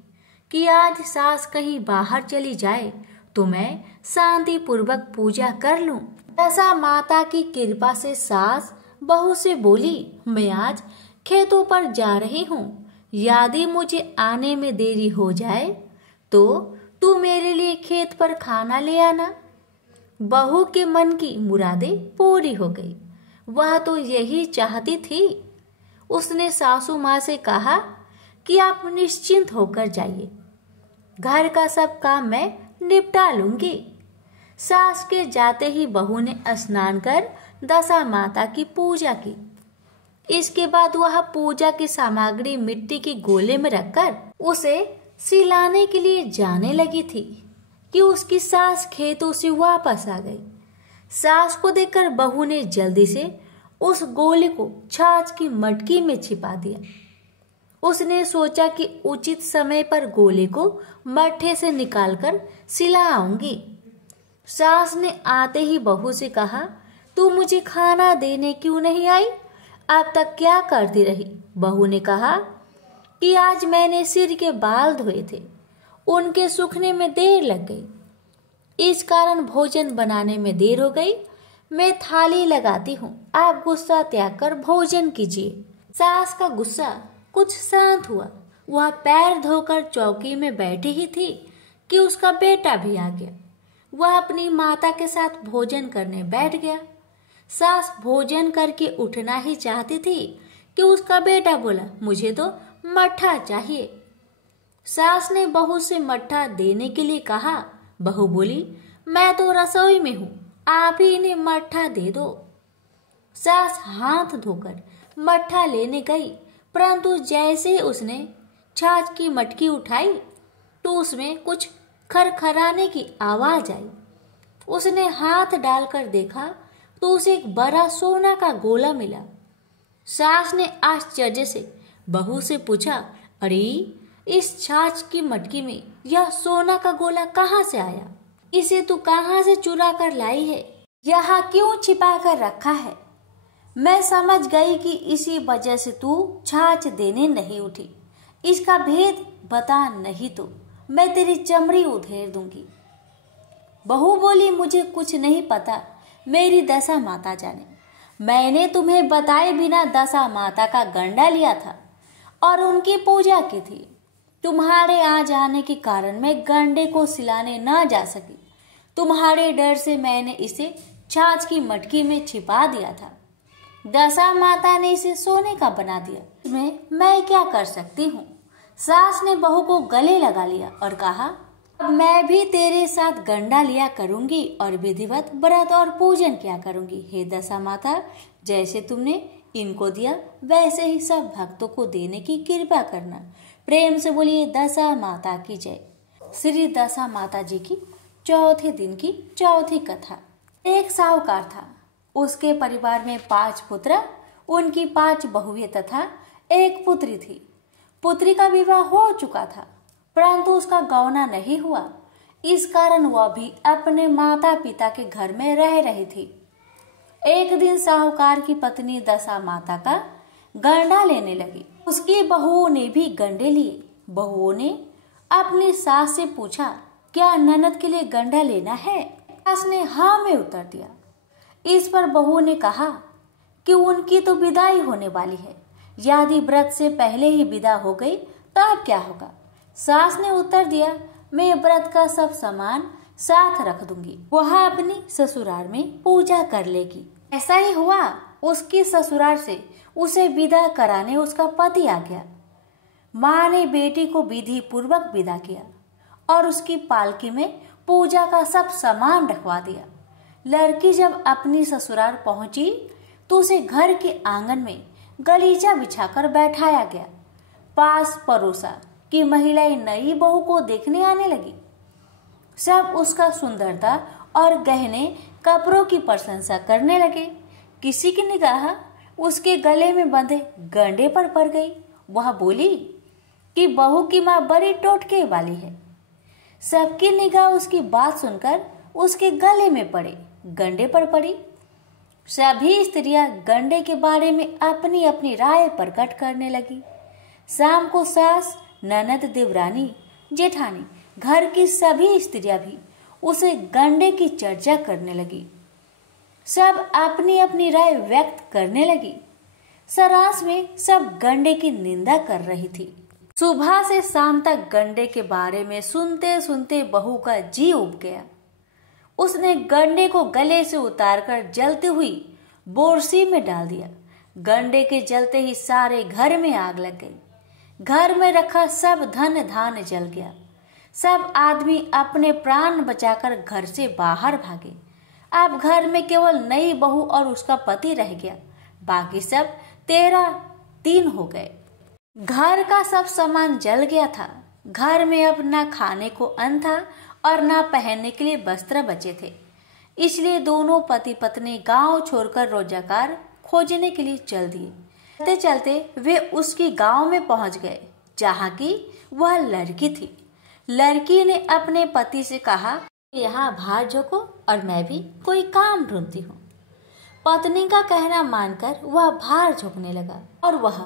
कि आज सास कहीं बाहर चली जाए तो मैं शांति पूर्वक पूजा कर लूं। दशा माता की कृपा से सास बहू से बोली, मैं आज खेतों पर जा रही हूँ, यदि मुझे आने में देरी हो जाए तो तू मेरे लिए खेत पर खाना ले आना। बहू के मन की मुरादें पूरी हो गई। वह तो यही चाहती थी। उसने सासू माँ से कहा कि आप निश्चिंत होकर जाइए, घर का सब काम मैं निपटा लूंगी। सास के जाते ही बहू ने स्नान कर दशा माता की पूजा की। इसके बाद वह पूजा की सामग्री मिट्टी के गोले में रखकर उसे सिलाने के लिए जाने लगी थी कि उसकी सास खेतों से वापस आ गई। सास को देखकर बहू ने जल्दी से उस गोले को छाछ की मटकी में छिपा दिया। उसने सोचा कि उचित समय पर गोले को मट्ठे से निकालकर सिला आऊंगी। सास ने आते ही बहू से कहा, तू मुझे खाना देने क्यों नहीं आई? अब तक क्या करती रही? बहू ने कहा कि आज मैंने सिर के बाल धोए थे, उनके सूखने में देर लग गई, इस कारण भोजन बनाने में देर हो गई। मैं थाली लगाती हूँ, आप गुस्सा त्याग कर भोजन कीजिए। सास का गुस्सा कुछ शांत हुआ। वह पैर धोकर चौकी में बैठी ही थी कि उसका बेटा भी आ गया। वह अपनी माता के साथ भोजन करने बैठ गया। सास भोजन करके उठना ही चाहती थी कि उसका बेटा बोला, मुझे तो मट्ठा चाहिए। सास ने बहू से मट्ठा देने के लिए कहा। बहू बोली, मैं तो रसोई में हूँ, आप ही इन्हें मट्ठा दे दो। सास हाथ धोकर मट्ठा लेने गई, परंतु जैसे उसने छाछ की मटकी उठाई तो उसमें कुछ खरखराने की आवाज आई। उसने हाथ डालकर देखा तो उसे एक बड़ा सोना का गोला मिला। सास ने आश्चर्य से बहू से पूछा, अरे इस छाछ की मटकी में यह सोना का गोला कहाँ से आया? इसे तू कहाँ से चुरा कर लाई है? यहाँ क्यों छिपा कर रखा है? मैं समझ गई कि इसी वजह से तू छाछ देने नहीं उठी। इसका भेद बता, नहीं तो मैं तेरी चमड़ी उधेड़ दूंगी। बहू बोली, मुझे कुछ नहीं पता, मेरी दशा माता जाने। मैंने तुम्हें बताए बिना दशा माता का गंडा लिया था और उनकी पूजा की थी। तुम्हारे आ जाने के कारण मैं गंडे को सिलाने न जा सकी। तुम्हारे डर से मैंने इसे छाछ की मटकी में छिपा दिया था। दशा माता ने इसे सोने का बना दिया। इसमें मैं क्या कर सकती हूँ? सास ने बहू को गले लगा लिया और कहा, अब मैं भी तेरे साथ गंडा लिया करूंगी और विधिवत व्रत और पूजन किया करूंगी। हे दशा माता, जैसे तुमने इनको दिया वैसे ही सब भक्तों को देने की कृपा करना। प्रेम से बोलिए दशा माता की जय। श्री दशा माता जी की चौथे दिन की चौथी कथा। एक साहूकार था, उसके परिवार में 5 पुत्र, उनकी 5 बहुएं तथा एक पुत्री थी। पुत्री का विवाह हो चुका था, परंतु उसका गौना नहीं हुआ। इस कारण वह भी अपने माता पिता के घर में रह रही थी। एक दिन साहूकार की पत्नी दशा माता का गंडा लेने लगी। उसकी बहुओं ने भी गंडे लिए। बहुओं ने अपनी सास से पूछा, क्या ननद के लिए गंडा लेना है? सास ने हाँ में उत्तर दिया। इस पर बहू ने कहा कि उनकी तो विदाई होने वाली है, यदि व्रत से पहले ही विदा हो गई तो अब क्या होगा? सास ने उत्तर दिया, मैं व्रत का सब सामान साथ रख दूंगी, वह अपनी ससुराल में पूजा कर लेगी। ऐसा ही हुआ। उसकी ससुराल से उसे विदा कराने उसका पति आ गया। माँ ने बेटी को विधि पूर्वक विदा किया और उसकी पालकी में पूजा का सब सामान रखवा दिया। लड़की जब अपनी ससुराल पहुंची तो उसे घर के आंगन में गलीचा बिछाकर बैठाया गया। पास पड़ोसा की महिलाएं नई बहू को देखने आने लगी। सब उसका सुंदरता और गहने कपड़ों की प्रशंसा करने लगे। किसी की निगाह उसके गले में बंधे गंडे पर पड़ गई। वह बोली कि बहू की माँ बड़ी टोटके वाली है। सबकी निगाह उसकी बात सुनकर उसके गले में पड़े गंडे पर पड़ी। सभी स्त्रियां गंडे के बारे में अपनी अपनी राय प्रकट करने लगी। शाम को सास, ननद, देवरानी, जेठानी, घर की सभी स्त्रियां भी उसे गंडे की चर्चा करने लगी। सब अपनी अपनी राय व्यक्त करने लगी। सरास में सब गंडे की निंदा कर रही थी। सुबह से शाम तक गंडे के बारे में सुनते सुनते बहू का जी उब गया। उसने गंडे को गले से उतारकर जलती हुई बोरसी में डाल दिया। गंडे के जलते ही सारे घर में आग लग गई। घर में रखा सब धन धान जल गया। सब आदमी अपने प्राण बचाकर घर से बाहर भागे। अब घर में केवल नई बहू और उसका पति रह गया। बाकी सब 13 दिन हो गए। घर का सब सामान जल गया था। घर में अब न खाने को अन्न था और न पहनने के लिए वस्त्र बचे थे। इसलिए दोनों पति पत्नी गांव छोड़कर रोजगार खोजने के लिए चल दिए। चलते चलते वे उसकी गांव में पहुंच गए जहां की वह लड़की थी। लड़की ने अपने पति से कहा, यहाँ बाहर झोंको और मैं भी कोई काम ढूंढती हूँ। पत्नी का कहना मानकर वह बाहर झोंकने लगा और वह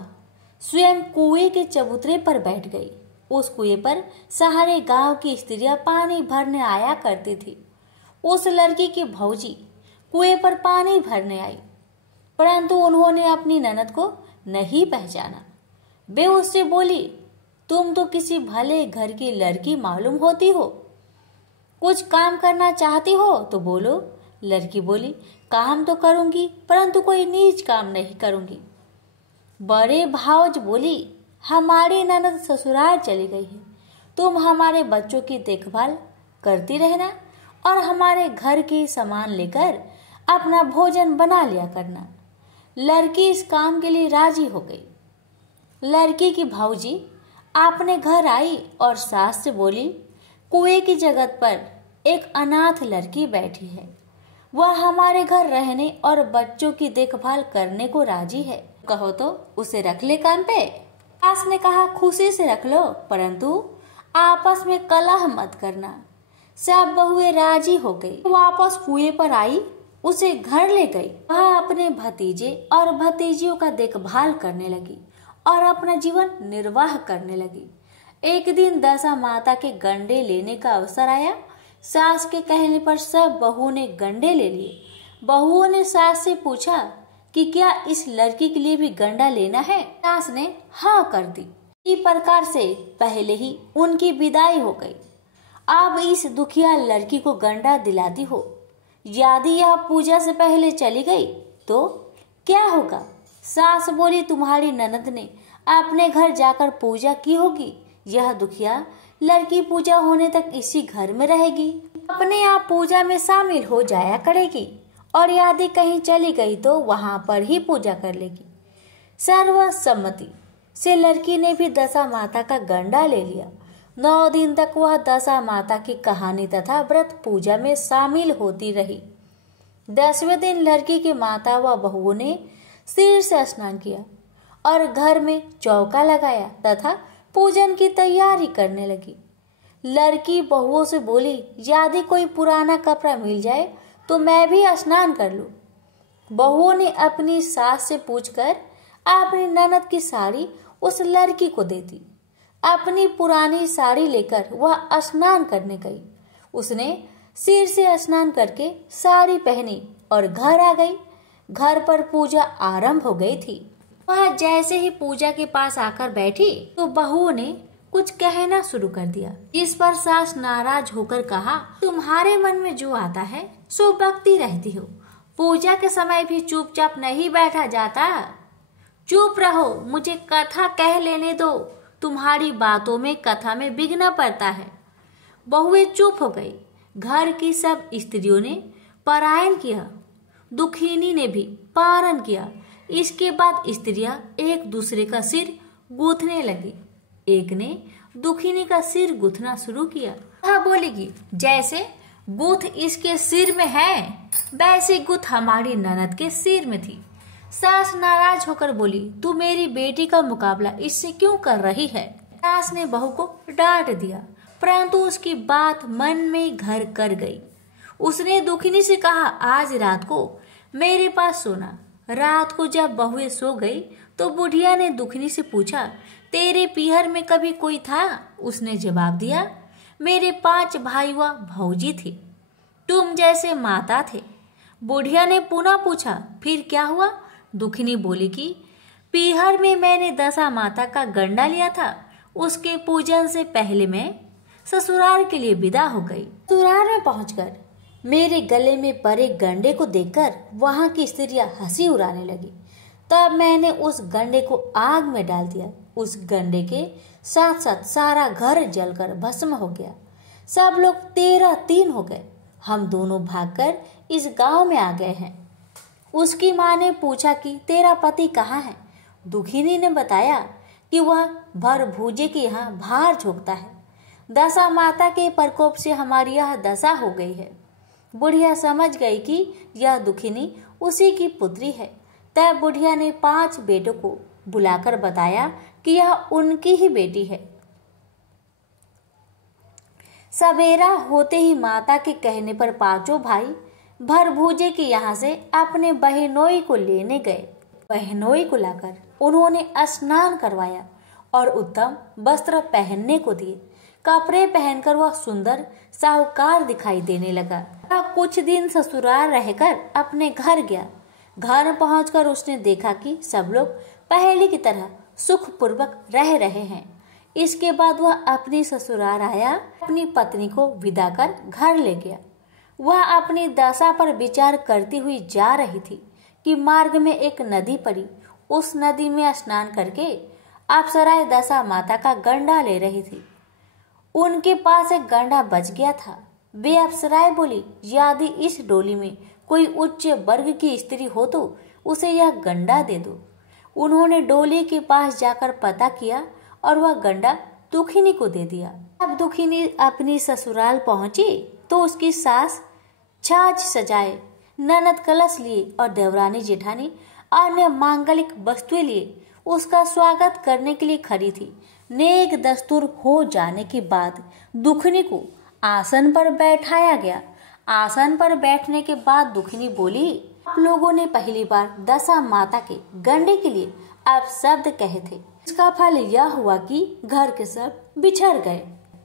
स्वयं कुएं के चबूतरे पर बैठ गई। उस कुएं पर सारे गांव की स्त्रियां पानी भरने आया करती थी। उस लड़की की भौजी कुएं पर पानी भरने आई, परंतु उन्होंने अपनी ननद को नहीं पहचाना। वे उससे बोली, तुम तो किसी भले घर की लड़की मालूम होती हो, कुछ काम करना चाहती हो तो बोलो। लड़की बोली, काम तो करूंगी परंतु कोई नीच काम नहीं करूंगी। बड़े भावज बोली, हमारी ननद ससुराल चली गई है, तुम हमारे बच्चों की देखभाल करती रहना और हमारे घर की सामान लेकर अपना भोजन बना लिया करना। लड़की इस काम के लिए राजी हो गई। लड़की की भाऊजी अपने घर आई और सास से बोली, कुएं की जगह पर एक अनाथ लड़की बैठी है, वह हमारे घर रहने और बच्चों की देखभाल करने को राजी है, कहो तो उसे रख ले काम पे। सास ने कहा, खुशी से रख लो, परंतु आपस में कलह मत करना। सब बहुएं राजी हो गई। वापस कुएं पर आई, उसे घर ले गई। वह अपने भतीजे और भतीजियों का देखभाल करने लगी और अपना जीवन निर्वाह करने लगी। एक दिन दशा माता के गंडे लेने का अवसर आया। सास के कहने पर सब बहुओं ने गंडे ले लिए। बहुओं ने सास से पूछा कि क्या इस लड़की के लिए भी गंडा लेना है। सास ने हाँ कर दी। इसी प्रकार से पहले ही उनकी विदाई हो गई। अब इस दुखिया लड़की को गंडा दिलाती हो। यदि यह पूजा से पहले चली गई तो क्या होगा? सास बोली, तुम्हारी ननद ने अपने घर जाकर पूजा की होगी। यह दुखिया लड़की पूजा होने तक इसी घर में रहेगी, अपने आप पूजा में शामिल हो जाया करेगी और यदि कहीं चली गई तो वहां पर ही पूजा कर लेगी। सर्वसम्मति से लड़की ने भी दशा माता का गंडा ले लिया। 9 दिन तक वह दशा माता की कहानी तथा व्रत पूजा में शामिल होती रही। 10वें दिन लड़की की माता व बहुओं ने सिर से स्नान किया और घर में चौका लगाया तथा पूजन की तैयारी करने लगी। लड़की बहुओं से बोली, यदि कोई पुराना कपड़ा मिल जाए तो मैं भी स्नान कर लूं। बहुओं ने अपनी सास से पूछकर अपनी ननद की साड़ी उस लड़की को दे दी। अपनी पुरानी साड़ी लेकर वह स्नान करने गई। उसने सिर से स्नान करके साड़ी पहनी और घर आ गई। घर पर पूजा आरंभ हो गई थी। वह जैसे ही पूजा के पास आकर बैठी तो बहुओं ने कुछ कहना शुरू कर दिया। इस पर सास नाराज होकर कहा, तुम्हारे मन में जो आता है सो बकती रहती हो। पूजा के समय भी चुपचाप नहीं बैठा जाता। चुप रहो, मुझे कथा कह लेने दो। तुम्हारी बातों में कथा में विघ्न पड़ता है। बहुएं चुप हो गई। घर की सब स्त्रियों ने पारायण किया। दुखिनी ने भी पारण किया। इसके बाद स्त्रियां एक दूसरे का सिर गूंथने लगी। एक ने दुखिनी का सिर गूंथना शुरू किया। वह बोलेगी, जैसे गूंथ इसके सिर में है वैसे गूंथ हमारी ननद के सिर में थी। सास नाराज होकर बोली, तू मेरी बेटी का मुकाबला इससे क्यों कर रही है? सास ने बहू को डांट दिया, परंतु उसकी बात मन में घर कर गई। उसने दुखिनी से कहा, आज रात को मेरे पास सोना। रात को जब बहुएं सो गई तो बुढ़िया ने दुखिनी से पूछा, तेरे पीहर में कभी कोई था? उसने जवाब दिया, मेरे 5 भाई व भौजी थी, तुम जैसे माता थे। बुढ़िया ने पुनः पूछा, फिर क्या हुआ? दुखिनी बोली कि पीहर में मैंने दशा माता का गंडा लिया था। उसके पूजन से पहले मैं ससुराल के लिए विदा हो गई। ससुराल में पहुंचकर मेरे गले में पड़े गंडे को देखकर वहां की स्त्रियां हंसी उड़ाने लगी। तब मैंने उस गंडे को आग में डाल दिया। उस गंडे के साथ साथ सारा घर जलकर भस्म हो गया। सब लोग 13-3 हो गए। हम दोनों भागकर इस गांव में आ गए हैं। उसकी माँ ने पूछा कि तेरा पति कहाँ है? दुखिनी ने बताया कि वह भर भूजे के यहाँ भार झोंकता है। दशा माता के प्रकोप से हमारी यह दशा हो गई है। बुढ़िया समझ गई कि यह दुखिनी उसी की पुत्री है। तब बुढ़िया ने 5 बेटों को बुलाकर बताया कि यह उनकी ही बेटी है। सवेरा होते ही माता के कहने पर 5 भाई भर भूजे के यहाँ से अपने बहनोई को लेने गए। बहनोई को लाकर उन्होंने स्नान करवाया और उत्तम वस्त्र पहनने को दिए। कपड़े पहनकर वह सुंदर साहूकार दिखाई देने लगा। कुछ दिन ससुराल रहकर अपने घर गया। घर पहुंचकर उसने देखा कि सब लोग पहले की तरह सुखपूर्वक रह रहे हैं। इसके बाद वह अपनी ससुराल आया, अपनी पत्नी को विदा कर घर ले गया। वह अपनी दशा पर विचार करती हुई जा रही थी कि मार्ग में एक नदी पड़ी। उस नदी में स्नान करके अप्सराएं दशा माता का गंडा ले रही थी। उनके पास एक गंडा बच गया था। वे अप्सराएं बोली, यदि इस डोली में कोई उच्च वर्ग की स्त्री हो तो उसे यह गंडा दे दो। उन्होंने डोली के पास जाकर पता किया और वह गंडा दुखिनी को दे दिया। अब दुखिनी अपनी ससुराल पहुंची तो उसकी सास छाछ सजाए, ननद कलश लिए और देवरानी जेठानी अन्य मांगलिक वस्तुएं लिए उसका स्वागत करने के लिए खड़ी थी। नेक दस्तूर हो जाने के बाद दुखिनी को आसन पर बैठाया गया। आसन पर बैठने के बाद दुखिनी बोली, आप लोगों ने पहली बार दशा माता के गंडे के लिए आप शब्द कहे थे। इसका फल यह हुआ कि घर के सब बिछड़ गए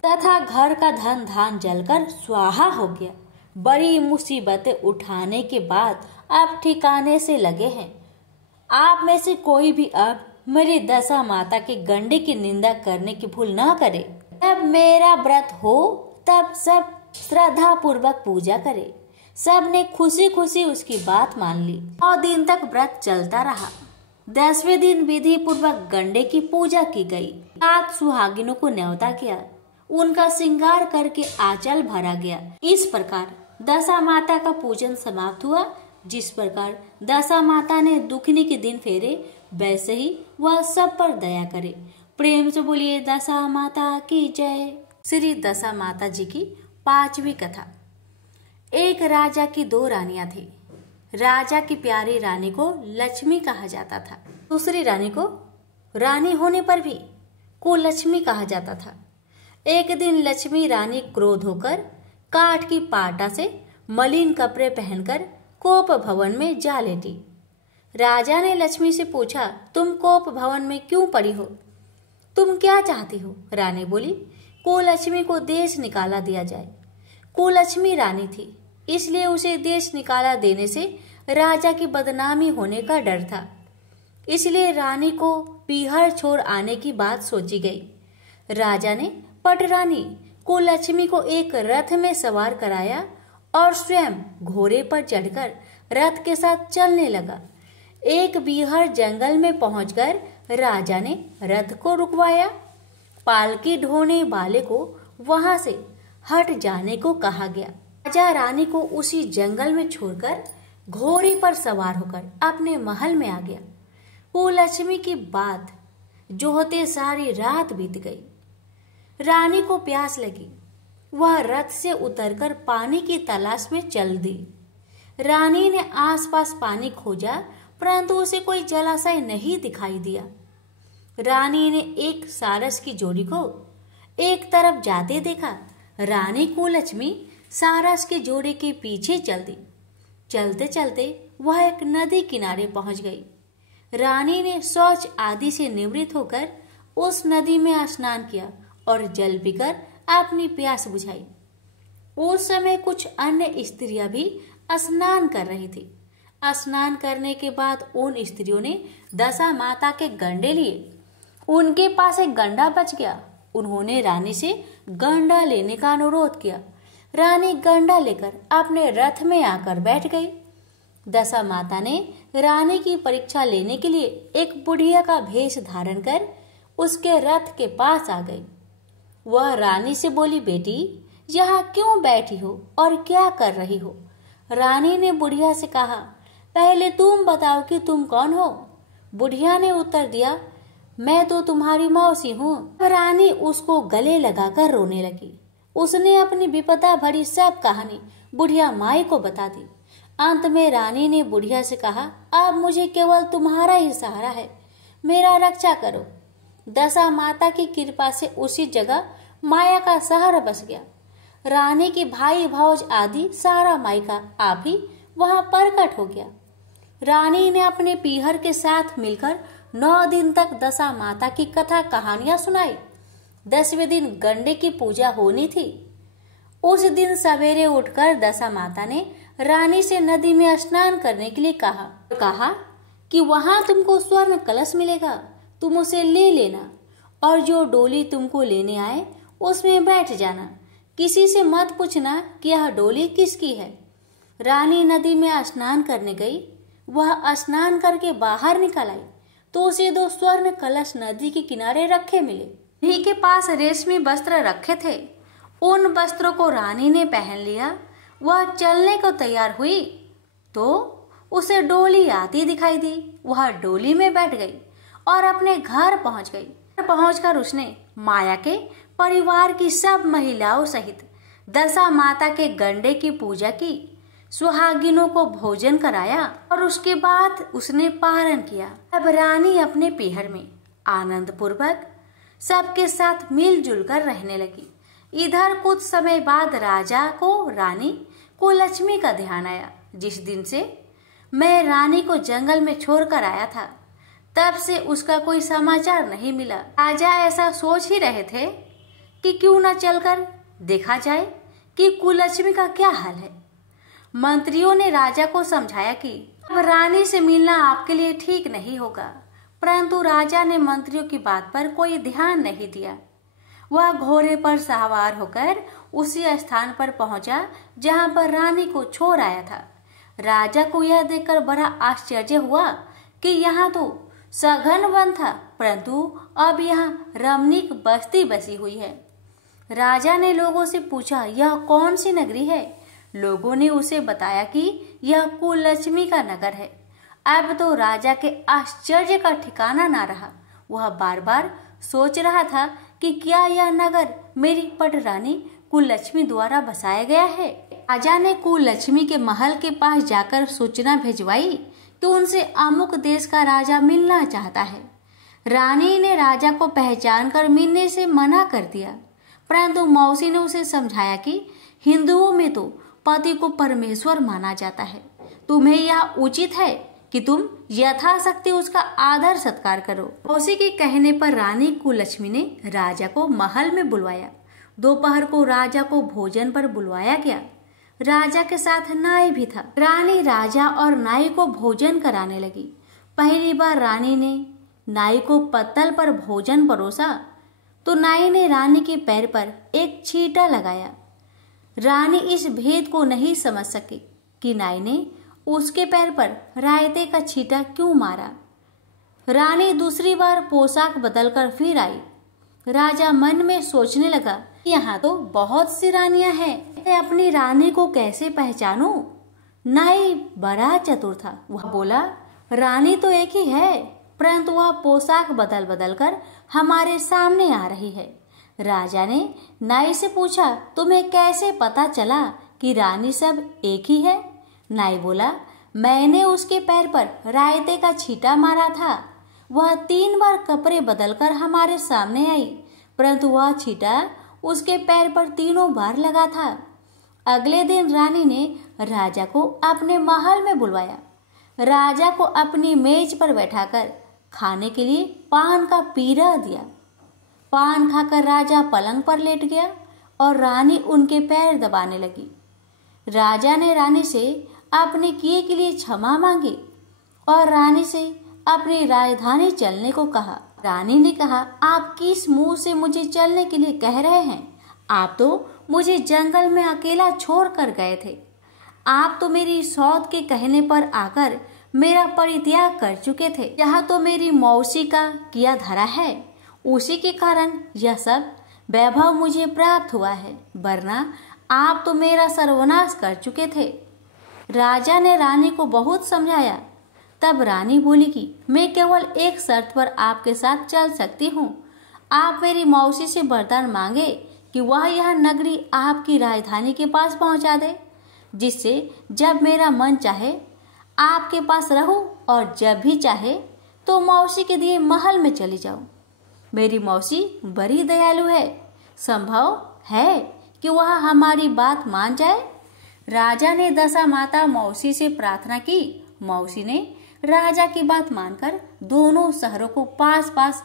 तथा घर का धन धान जलकर स्वाहा हो गया। बड़ी मुसीबतें उठाने के बाद आप ठिकाने से लगे हैं। आप में से कोई भी अब मेरी दशा माता के गंडे की निंदा करने की भूल न करे। जब मेरा व्रत हो तब सब श्रद्धा पूर्वक पूजा करे। सब ने खुशी खुशी उसकी बात मान ली। 9 दिन तक व्रत चलता रहा। 10वें दिन विधि पूर्वक गंडे की पूजा की गई। 7 सुहागिनों को न्योता किया। उनका श्रृंगार करके आंचल भरा गया। इस प्रकार दशा माता का पूजन समाप्त हुआ। जिस प्रकार दशा माता ने दुखिनी के दिन फेरे, वैसे ही वह सब पर दया करे। प्रेम से बोलिए दशा माता की जय। श्री दशा माता जी की 5वीं कथा। एक राजा की 2 रानियां थी। राजा की प्यारी रानी को लक्ष्मी कहा जाता था। दूसरी रानी को रानी होने पर भी कुलक्ष्मी कहा जाता था। एक दिन लक्ष्मी रानी क्रोध होकर काठ की पाटा से मलिन कपड़े पहनकर कोप भवन में जा लेटी। राजा ने लक्ष्मी से पूछा, तुम कोप भवन में क्यों पड़ी हो? तुम क्या चाहती हो? रानी बोली, कुलक्ष्मी को देश निकाला दिया जाए। कुलक्ष्मी रानी थी, इसलिए उसे देश निकाला देने से राजा की बदनामी होने का डर था। इसलिए रानी को पीहर छोड़ आने की बात सोची गई। राजा ने पटरानी कुलक्ष्मी को एक रथ में सवार कराया और स्वयं घोड़े पर चढ़कर रथ के साथ चलने लगा। एक बीहर जंगल में पहुंचकर राजा ने रथ को रुकवाया। पालकी ढोने वाले को वहां से हट जाने को कहा गया। राजा रानी को उसी जंगल में छोड़कर घोड़े पर सवार होकर अपने महल में आ गया। कुलक्ष्मी की बात जो होते सारी रात बीत गई। रानी को प्यास लगी। वह रथ से उतरकर पानी की तलाश में चल दी। रानी ने आसपास पानी खोजा, परंतु उसे कोई जलाशय नहीं दिखाई दिया। रानी ने एक सारस की जोड़ी को एक तरफ जाते देखा। रानी कुलक्ष्मी सारस की जोड़ी के पीछे चल दी। चलते चलते वह एक नदी किनारे पहुंच गई। रानी ने शौच आदि से निवृत्त होकर उस नदी में स्नान किया और जल पीकर अपनी प्यास बुझाई। उस समय कुछ अन्य स्त्रियां भी स्नान कर रही थी। स्नान करने के बाद उन स्त्रियों ने दशा माता के गंडे लिए। उनके पास एक गंडा बच गया। उन्होंने रानी से गंडा लेने का अनुरोध किया। रानी गंडा लेकर अपने रथ में आकर बैठ गई। दशा माता ने रानी की परीक्षा लेने के लिए एक बुढ़िया का भेष धारण कर उसके रथ के पास आ गई। वह रानी से बोली, बेटी यहाँ क्यों बैठी हो और क्या कर रही हो? रानी ने बुढ़िया से कहा, पहले तुम बताओ कि तुम कौन हो? बुढ़िया ने उत्तर दिया, मैं तो तुम्हारी मौसी हूँ। रानी उसको गले लगाकर रोने लगी। उसने अपनी विपदा भरी सब कहानी बुढ़िया माई को बता दी। अंत में रानी ने बुढ़िया से कहा, अब मुझे केवल तुम्हारा ही सहारा है, मेरा रक्षा करो। दशा माता की कृपा से उसी जगह माया का सहारा बस गया। रानी के भाई भौज आदि सारा मायका आप ही वहां प्रकट हो गया। रानी ने अपने पीहर के साथ मिलकर 9 दिन तक दशा माता की कथा कहानियां सुनाई। 10वें दिन गंडे की पूजा होनी थी। उस दिन सवेरे उठकर दशा माता ने रानी से नदी में स्नान करने के लिए कहा कि वहां तुमको स्वर्ण कलश मिलेगा। तुम उसे ले लेना और जो डोली तुमको लेने आए उसमें बैठ जाना। किसी से मत पूछना कि यह डोली किसकी है। रानी नदी में स्नान करने गई। वह स्नान करके बाहर निकल आई तो उसे 2 स्वर्ण कलश नदी के किनारे रखे मिले। उन्हीं के पास रेशमी वस्त्र रखे थे। उन वस्त्रों को रानी ने पहन लिया। वह चलने को तैयार हुई तो उसे डोली आती दिखाई दी। वह डोली में बैठ गई और अपने घर पहुंच गई। पहुंचकर उसने माया के परिवार की सब महिलाओं सहित दशा माता के गंडे की पूजा की, सुहागिनों को भोजन कराया और उसके बाद उसने पारण किया। अब रानी अपने पीहर में आनंद पूर्वक सबके साथ मिलजुल कर रहने लगी। इधर कुछ समय बाद राजा को रानी कुलक्ष्मी का ध्यान आया। जिस दिन से मैं रानी को जंगल में छोड़कर आया था तब से उसका कोई समाचार नहीं मिला। राजा ऐसा सोच ही रहे थे कि क्यों न चलकर देखा जाए कि कुलक्ष्मी का क्या हाल है। मंत्रियों ने राजा को समझाया कि अब रानी से मिलना आपके लिए ठीक नहीं होगा, परंतु राजा ने मंत्रियों की बात पर कोई ध्यान नहीं दिया। वह घोड़े पर सवार होकर उसी स्थान पर पहुंचा जहां पर रानी को छोड़ आया था। राजा को यह देखकर बड़ा आश्चर्य हुआ कि यहाँ तो सघन वन था, परंतु अब यहाँ रमणीक बस्ती बसी हुई है। राजा ने लोगों से पूछा, यह कौन सी नगरी है? लोगों ने उसे बताया कि यह कुलक्ष्मी का नगर है। अब तो राजा के आश्चर्य का ठिकाना ना रहा। वह बार बार सोच रहा था कि क्या यह नगर मेरी पटरानी कुलक्ष्मी द्वारा बसाया गया है। राजा ने कुलक्ष्मी के महल के पास जाकर सूचना भिजवाई कि उनसे अमुक देश का राजा मिलना चाहता है। रानी ने राजा को पहचान कर मिलने से मना कर दिया, परंतु मौसी ने उसे समझाया कि हिंदुओं में तो पति को परमेश्वर माना जाता है। तुम्हें यह उचित है कि तुम यथाशक्ति उसका आदर सत्कार करो। मौसी के कहने पर रानी कुलक्ष्मी ने राजा को महल में बुलवाया। दोपहर को राजा को भोजन पर बुलवाया गया। राजा के साथ नाई भी था। रानी राजा और नाई को भोजन कराने लगी। पहली बार रानी ने नाई को पत्तल पर भोजन परोसा तो नाई ने रानी के पैर पर एक छींटा लगाया। रानी इस भेद को नहीं समझ सकी कि नाई ने उसके पैर पर रायते का छींटा क्यों मारा। रानी दूसरी बार पोशाक बदलकर फिर आई। राजा मन में सोचने लगा, यहाँ तो बहुत सी रानियां हैं, मैं अपनी रानी को कैसे पहचानूं? नाई बड़ा चतुर था। वह बोला, रानी तो एक ही है, परंतु वह पोशाक बदल बदल कर हमारे सामने आ रही है। राजा ने नाई से पूछा, तुम्हें कैसे पता चला कि रानी सब एक ही है? नाई बोला, मैंने उसके पैर पर रायते का छींटा मारा था। वह 3 बार कपड़े बदलकर हमारे सामने आई, परंतु वह छींटा उसके पैर पर 3 बार लगा था। अगले दिन रानी ने राजा को अपने महल में बुलवाया। राजा को अपनी मेज पर बैठाकर खाने के लिए पान का पीरा दिया। पान खाकर राजा पलंग पर लेट गया और रानी उनके पैर दबाने लगी। राजा ने रानी से अपने किए के लिए क्षमा मांगी और रानी से अपनी राजधानी चलने को कहा। रानी ने कहा, आप किस मुंह से मुझे चलने के लिए कह रहे हैं? आप तो मुझे जंगल में अकेला छोड़ कर गए थे। आप तो मेरी सौत के कहने पर आकर मेरा परित्याग कर चुके थे। यह तो मेरी मौसी का किया धरा है, उसी के कारण यह सब वैभव मुझे प्राप्त हुआ है, वरना आप तो मेरा सर्वनाश कर चुके थे। राजा ने रानी को बहुत समझाया। तब रानी बोली कि मैं केवल एक शर्त पर आपके साथ चल सकती हूँ। आप मेरी मौसी से वरदान मांगे कि वह यह नगरी आपकी राजधानी के पास पहुँचा दे, जिससे जब मेरा मन चाहे आपके पास रहूं और जब भी चाहे तो मौसी के दिए महल में चली जाऊं। मेरी मौसी बड़ी दयालु है, संभव है कि वह हमारी बात मान जाए। राजा ने दशा माता मौसी से प्रार्थना की। मौसी ने राजा की बात मानकर दोनों शहरों को पास पास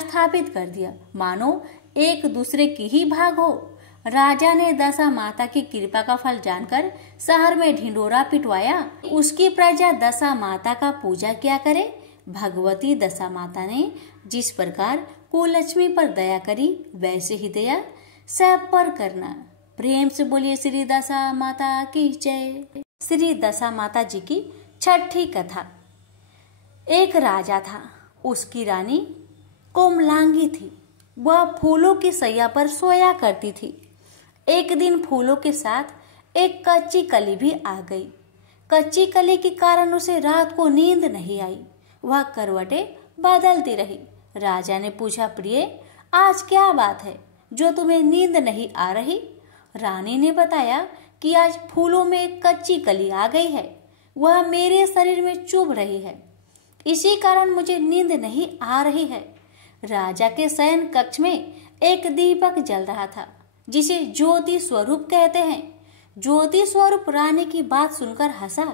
स्थापित कर दिया, मानो एक दूसरे की ही भाग हो। राजा ने दशा माता की कृपा का फल जानकर शहर में ढिंडोरा पिटवाया। उसकी प्रजा दशा माता का पूजा किया करे भगवती दशा माता ने जिस प्रकार कुलक्ष्मी पर दया करी वैसे ही दया सब पर करना। प्रेम से बोलिए श्री दशा माता की जय। श्री दशा माता जी की छठी कथा। एक राजा था, उसकी रानी कोमलांगी थी। वह फूलों की सैया पर सोया करती थी। एक दिन फूलों के साथ एक कच्ची कली भी आ गई। कच्ची कली के कारण उसे रात को नींद नहीं आई। वह करवटें बदलती रही। राजा ने पूछा, प्रिय, आज क्या बात है जो तुम्हें नींद नहीं आ रही? रानी ने बताया कि आज फूलों में एक कच्ची कली आ गई है। वह मेरे शरीर में चुभ रही है, इसी कारण मुझे नींद नहीं आ रही है। राजा के शयन कक्ष में एक दीपक जल रहा था, जिसे ज्योति स्वरूप कहते हैं। ज्योति स्वरूप रानी की बात सुनकर हंसा।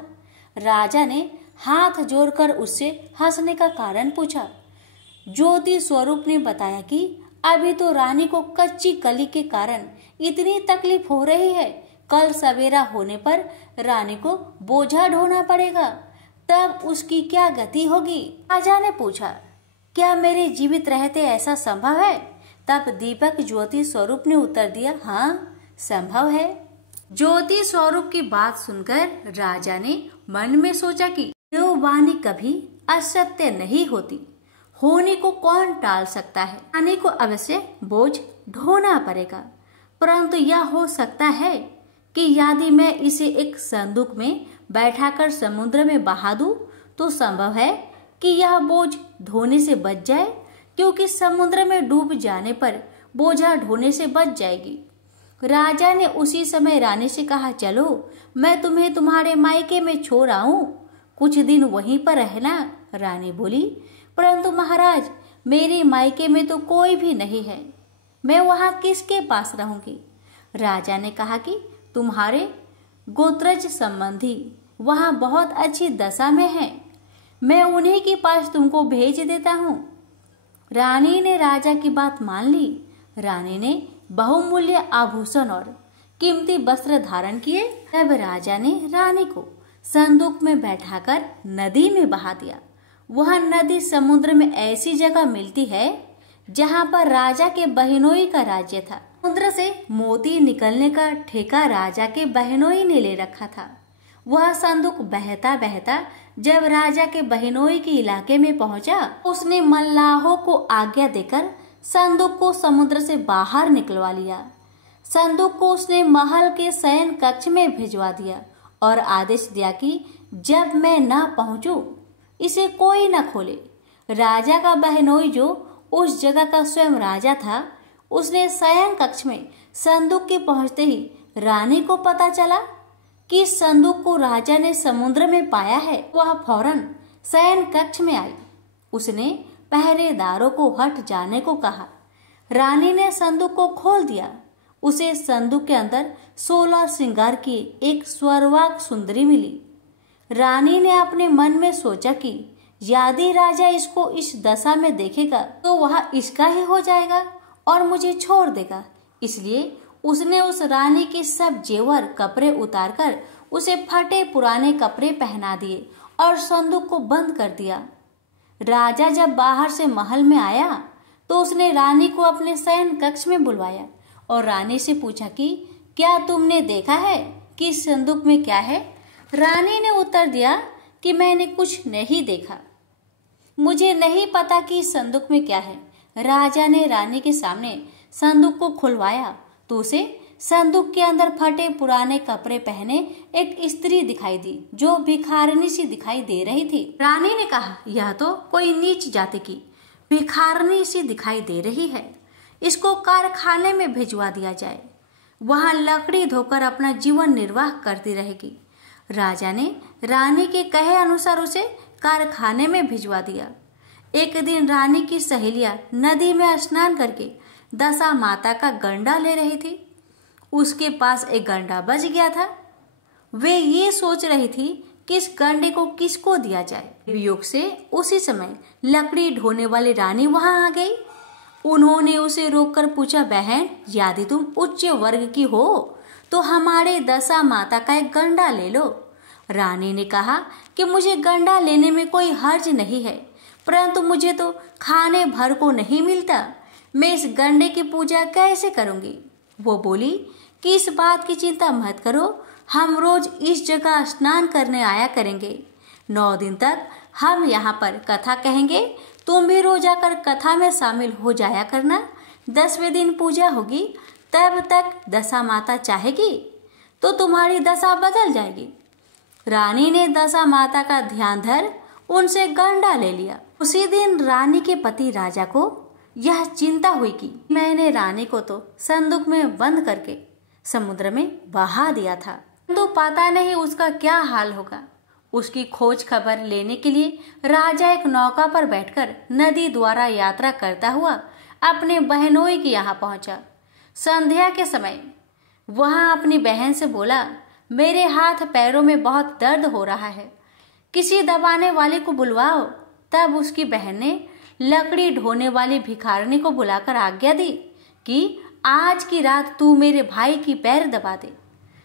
राजा ने हाथ जोड़कर उससे हंसने का कारण पूछा। ज्योति स्वरूप ने बताया कि अभी तो रानी को कच्ची कली के कारण इतनी तकलीफ हो रही है, कल सवेरा होने पर रानी को बोझा ढोना पड़ेगा, तब उसकी क्या गति होगी। राजा ने पूछा, क्या मेरे जीवित रहते ऐसा संभव है? तब दीपक ज्योति स्वरूप ने उत्तर दिया, हाँ, संभव है। ज्योति स्वरूप की बात सुनकर राजा ने मन में सोचा कि देववाणी कभी असत्य नहीं होती, होने को कौन टाल सकता है। रानी को अवश्य बोझ ढोना पड़ेगा, परंतु यह हो सकता है कि यदि मैं इसे एक संदूक में बैठाकर समुद्र में बहा दूं, तो संभव है कि यह बोझ ढोने से बच जाए, क्योंकि समुद्र में डूब जाने पर बोझा ढोने से बच जाएगी। राजा ने उसी समय रानी से कहा, चलो मैं तुम्हें तुम्हारे मायके में छोड़ आऊं, कुछ दिन वहीं पर रहना। रानी बोली, परंतु महाराज, मेरे मायके में तो कोई भी नहीं है, मैं वहां किसके पास रहूंगी? राजा ने कहा कि तुम्हारे गोत्रज संबंधी वहां बहुत अच्छी दशा में हैं, मैं उन्हीं के पास तुमको भेज देता हूँ। रानी ने राजा की बात मान ली। रानी ने बहुमूल्य आभूषण और कीमती वस्त्र धारण किए। तब राजा ने रानी को संदूक में बैठाकर नदी में बहा दिया। वह नदी समुद्र में ऐसी जगह मिलती है जहाँ पर राजा के बहनोई का राज्य था। समुद्र से मोती निकलने का ठेका राजा के बहनोई ने ले रखा था। वह संदूक बहता बहता जब राजा के बहनोई के इलाके में पहुंचा, उसने मल्लाहों को आज्ञा देकर संदूक को समुद्र से बाहर निकलवा लिया। संदूक को उसने महल के शयन कक्ष में भिजवा दिया और आदेश दिया कि जब मैं न पहुंचूं, इसे कोई न खोले। राजा का बहनोई, जो उस जगह का स्वयं राजा था, उसने शयन कक्ष में संदूक के पहुंचते ही रानी को पता चला कि संदूक को राजा ने समुद्र में पाया है। वह फौरन शयन कक्ष में आई। उसने पहरेदारों को हट जाने को कहा। रानी ने संदूक को खोल दिया। उसे संदूक के अंदर 16 श्रृंगार की एक स्वर्वाक सुंदरी मिली। रानी ने अपने मन में सोचा कि यदि राजा इसको इस दशा में देखेगा तो वह इसका ही हो जाएगा और मुझे छोड़ देगा। इसलिए उसने उस रानी के सब जेवर कपड़े उतारकर उसे फटे पुराने कपड़े पहना दिए और संदूक को बंद कर दिया। राजा जब बाहर से महल में आया तो उसने रानी को अपने शयन कक्ष में बुलवाया और रानी से पूछा कि क्या तुमने देखा है कि इस संदूक में क्या है? रानी ने उत्तर दिया कि मैंने कुछ नहीं देखा, मुझे नहीं पता कि इस संदूक में क्या है। राजा ने रानी के सामने संदूक को खुलवाया तो उसे संदूक के अंदर फटे पुराने कपड़े पहने एक स्त्री दिखाई दी, जो भिखारिनी सी दिखाई दे रही थी। रानी ने कहा, यह तो कोई नीच जाति की भिखारिनी सी दिखाई दे रही है, इसको कारखाने में भिजवा दिया जाए, वहां लकड़ी धोकर अपना जीवन निर्वाह करती रहेगी। राजा ने रानी के कहे अनुसार उसे कारखाने में भिजवा दिया। एक दिन रानी की सहेलियां नदी में स्नान करके दशा माता का गंडा ले रही थी। उसके पास एक गंडा बच गया था। वे ये सोच रही थी कि इस गंडे को किसको दिया जाए। वियोग से उसी समय लकड़ी ढोने वाली रानी वहां आ गई। उन्होंने उसे रोककर पूछा, बहन, यदि तुम उच्च वर्ग की हो तो हमारे दशा माता का एक गंडा ले लो। रानी ने कहा कि मुझे गंडा लेने में कोई हर्ज नहीं है, परंतु मुझे तो खाने भर को नहीं मिलता। मैं इस गंडे की पूजा कैसे करूंगी? वो बोली कि इस बात की चिंता मत करो, हम रोज इस जगह स्नान करने आया करेंगे। 9 दिन तक हम यहाँ पर कथा कहेंगे, तुम भी रोज आकर कथा में शामिल हो जाया करना। 10वें दिन पूजा होगी, तब तक दशा माता चाहेगी तो तुम्हारी दशा बदल जाएगी। रानी ने दशा माता का ध्यान धर उनसे गंडा ले लिया। उसी दिन रानी के पति राजा को यह चिंता हुई कि मैंने रानी को तो संदूक में बंद करके समुद्र में बहा दिया था, तो पता नहीं उसका क्या हाल होगा। उसकी खोज खबर लेने के लिए राजा एक नौका पर बैठकर नदी द्वारा यात्रा करता हुआ अपने बहनोई के यहाँ पहुंचा। संध्या के समय वहां अपनी बहन से बोला, मेरे हाथ पैरों में बहुत दर्द हो रहा है, किसी दबाने वाले को बुलवाओ। तब उसकी बहन ने लकड़ी ढोने वाली भिखारिनी को बुलाकर आज्ञा दी कि आज की रात तू मेरे भाई की पैर दबा दे।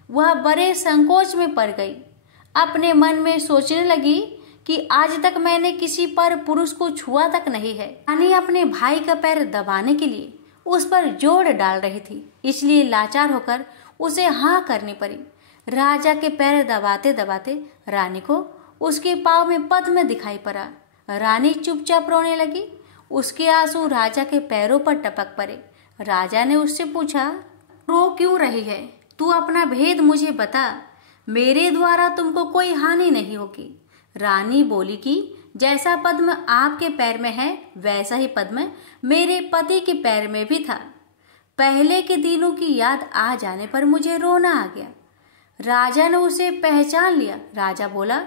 वह बड़े संकोच में पड़ गई। अपने मन में सोचने लगी कि आज तक मैंने किसी पर पुरुष को छुआ तक नहीं है। रानी अपने भाई का पैर दबाने के लिए उस पर जोर डाल रही थी, इसलिए लाचार होकर उसे हाँ करनी पड़ी। राजा के पैर दबाते दबाते रानी को उसके पाँव में पद्म दिखाई पड़ा। रानी चुपचाप रोने लगी। उसके आंसू राजा के पैरों पर टपक पड़े। राजा ने उससे पूछा, रो क्यों रही है? तू अपना भेद मुझे बता, मेरे द्वारा तुमको कोई हानि नहीं होगी। रानी बोली कि जैसा पद्म आपके पैर में है वैसा ही पद्म मेरे पति के पैर में भी था। पहले के दिनों की याद आ जाने पर मुझे रोना आ गया। राजा ने उसे पहचान लिया। राजा बोला,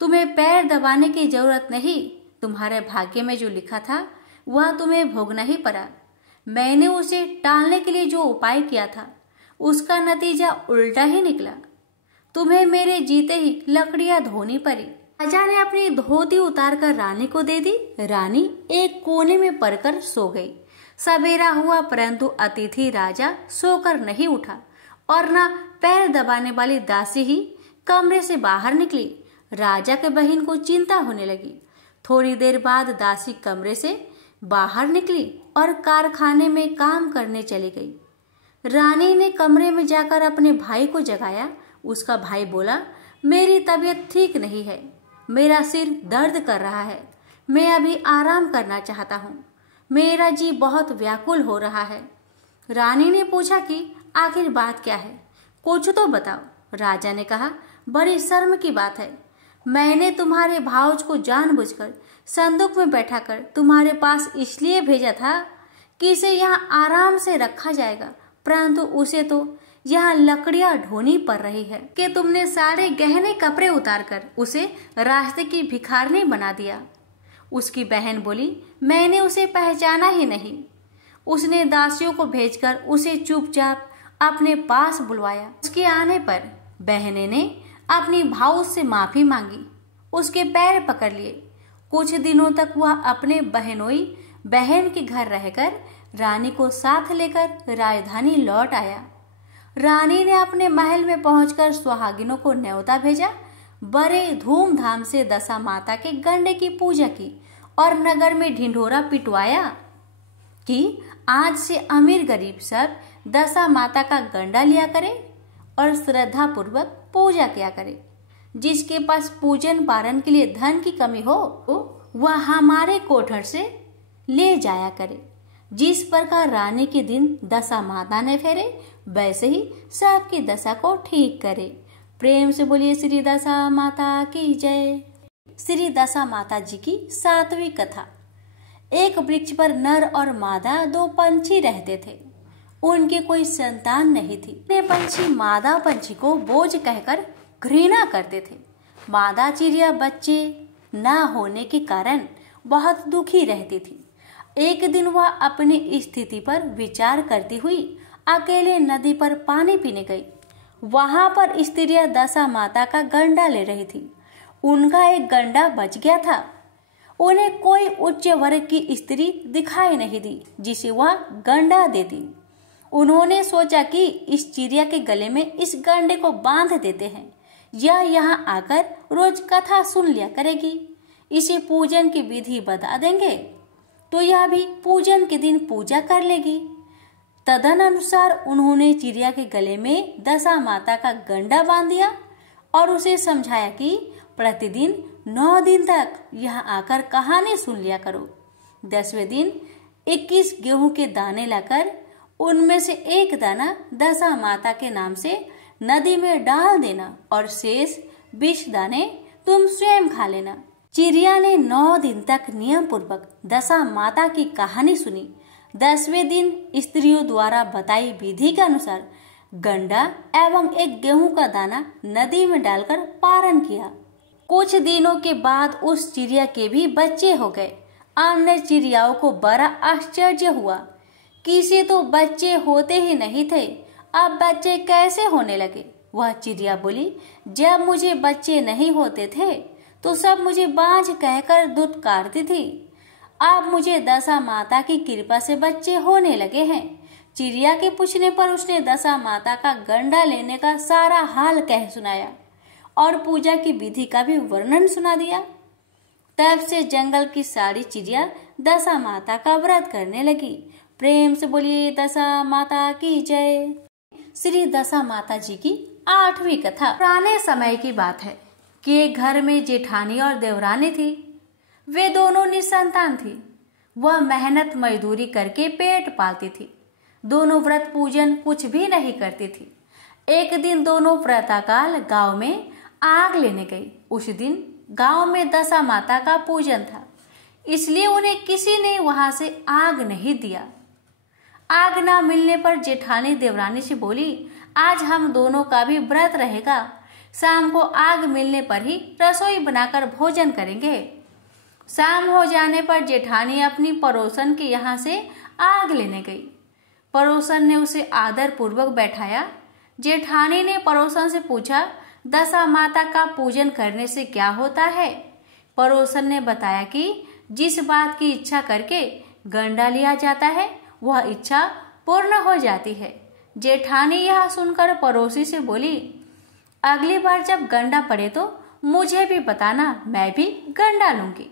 तुम्हें पैर दबाने की जरूरत नहीं, तुम्हारे भाग्य में जो लिखा था वह तुम्हें भोगना ही पड़ा। मैंने उसे टालने के लिए जो उपाय किया था उसका नतीजा उल्टा ही निकला। तुम्हें मेरे जीते ही लकड़ियां धोनी पड़ी। राजा ने अपनी धोती उतारकर रानी को दे दी। रानी एक कोने में पड़कर सो गई। सवेरा हुआ परंतु अतिथि राजा सोकर नहीं उठा और न पैर दबाने वाली दासी ही कमरे से बाहर निकली। राजा के बहन को चिंता होने लगी। थोड़ी देर बाद दासी कमरे से बाहर निकली और कारखाने में काम करने चली गई। रानी ने कमरे में जाकर अपने भाई को जगाया। उसका भाई बोला, मेरी तबीयत ठीक नहीं है, मेरा सिर दर्द कर रहा है, मैं अभी आराम करना चाहता हूँ, मेरा जी बहुत व्याकुल हो रहा है। रानी ने पूछा कि आखिर बात क्या है, कुछ तो बताओ। राजा ने कहा, बड़ी शर्म की बात है, मैंने तुम्हारे भाउज को जानबूझकर संदूक में बैठाकर तुम्हारे पास इसलिए भेजा था कि इसे यहाँ आराम से रखा जाएगा, परंतु उसे तो यहाँ लकड़ियाँ ढोनी पड़ रही है कि तुमने सारे गहने कपड़े उतारकर उसे रास्ते की भिखारिनी बना दिया। उसकी बहन बोली, मैंने उसे पहचाना ही नहीं। उसने दासियों को भेजकर उसे चुपचाप अपने पास बुलवाया। उसके आने पर बहने ने अपनी भाउज से माफी मांगी, उसके पैर पकड़ लिए। कुछ दिनों तक वह अपने बहनोई बहन के घर रहकर रानी को साथ लेकर राजधानी लौट आया। रानी ने अपने महल में पहुंचकर सुहागिनों को न्योता भेजा। बड़े धूमधाम से दशा माता के गंडे की पूजा की और नगर में ढिंढोरा पिटवाया कि आज से अमीर गरीब सब दशा माता का गंडा लिया करे और श्रद्धा पूर्वक पूजा किया करे। जिसके पास पूजन पारण के लिए धन की कमी हो वह हमारे कोठर से ले जाया करे। जिस प्रकार रानी के दिन दशा माता ने फेरे, वैसे ही सबकी दशा को ठीक करे। प्रेम से बोलिए श्री दशा माता की जय। श्री दशा माता जी की 7वीं कथा। एक वृक्ष पर नर और मादा 2 पंछी रहते थे। उनके कोई संतान नहीं थी। ये पंछी मादा पंछी को बोझ कहकर घृणा करते थे। मादा चिड़िया बच्चे न होने के कारण बहुत दुखी रहती थी। एक दिन वह अपनी स्थिति पर विचार करती हुई अकेले नदी पर पानी पीने गई। वहां पर स्त्रियां दशा माता का गंडा ले रही थी। उनका एक गंडा बच गया था। उन्हें कोई उच्च वर्ग की स्त्री दिखाई नहीं दी जिसे वह गंडा देती। उन्होंने सोचा कि इस चिड़िया के गले में इस गंडे को बांध देते हैं, यह यहाँ आकर रोज कथा सुन लिया करेगी। इसे पूजन की विधि बता देंगे तो यह भी पूजन के दिन पूजा कर लेगी। तदनुसार उन्होंने चिड़िया के गले में दशा माता का गंडा बांध दिया और उसे समझाया कि प्रतिदिन 9 दिन तक यहाँ आकर कहानी सुन लिया करो। 10वें दिन 21 गेहूं के दाने लाकर उनमें से एक दाना दशा माता के नाम से नदी में डाल देना और शेष 20 दाने तुम स्वयं खा लेना। चिड़िया ने 9 दिन तक नियम पूर्वक दशा माता की कहानी सुनी। 10वें दिन स्त्रियों द्वारा बताई विधि के अनुसार गंडा एवं एक गेहूं का दाना नदी में डालकर पारण किया। कुछ दिनों के बाद उस चिड़िया के भी बच्चे हो गए। अन्य चिड़ियाओं को बड़ा आश्चर्य हुआ कि इसे तो बच्चे होते ही नहीं थे, अब बच्चे कैसे होने लगे। वह चिड़िया बोली, जब मुझे बच्चे नहीं होते थे तो सब मुझे बांझ कहकर दुत्कारती थी, अब मुझे दशा माता की कृपा से बच्चे होने लगे हैं। चिड़िया के पूछने पर उसने दशा माता का गंडा लेने का सारा हाल कह सुनाया और पूजा की विधि का भी वर्णन सुना दिया। तब से जंगल की सारी चिड़िया दशा माता का व्रत करने लगी। प्रेम से बोलिए दशा माता की जय। श्री दशा माता जी की 8वीं कथा। पुराने समय की बात है कि एक घर में जेठानी और देवरानी थी। वे दोनों निसंतान थी। वह मेहनत मजदूरी करके पेट पालती थी। दोनों व्रत पूजन कुछ भी नहीं करती थी। एक दिन दोनों प्रातःकाल गांव में आग लेने गई। उस दिन गांव में दशा माता का पूजन था, इसलिए उन्हें किसी ने वहां से आग नहीं दिया। आग ना मिलने पर जेठानी देवरानी से बोली, आज हम दोनों का भी व्रत रहेगा, शाम को आग मिलने पर ही रसोई बनाकर भोजन करेंगे। शाम हो जाने पर जेठानी अपनी पड़ोसन के यहाँ से आग लेने गई। पड़ोसन ने उसे आदर पूर्वक बैठाया। जेठानी ने पड़ोसन से पूछा, दशा माता का पूजन करने से क्या होता है। पड़ोसन ने बताया कि जिस बात की इच्छा करके गंडा लिया जाता है वह इच्छा पूर्ण हो जाती है। जेठानी यह सुनकर पड़ोसी से बोली, अगली बार जब गंडा पड़े तो मुझे भी बताना, मैं भी गंडा लूंगी।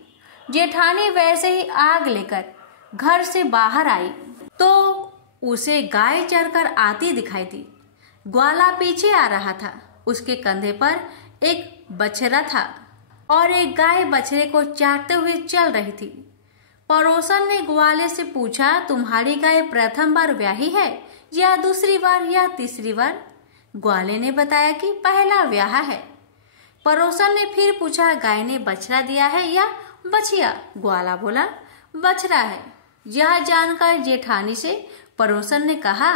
जेठानी वैसे ही आग लेकर घर से बाहर आई तो उसे गाय चरकर आती दिखाई दी। ग्वाला पीछे आ रहा था। उसके कंधे पर एक बछड़ा था और एक गाय बछड़े को चाटते हुए चल रही थी। पड़ोसन ने ग्वाले से पूछा, तुम्हारी गाय प्रथम बार ब्याही है या दूसरी बार या तीसरी बार। ग्वाले ने बताया कि पहला ब्याह है। पड़ोसन ने फिर पूछा, गाय ने बछड़ा दिया है या बछिया। ग्वाला बोला, बछड़ा है। यह जानकर जेठानी से पड़ोसन ने कहा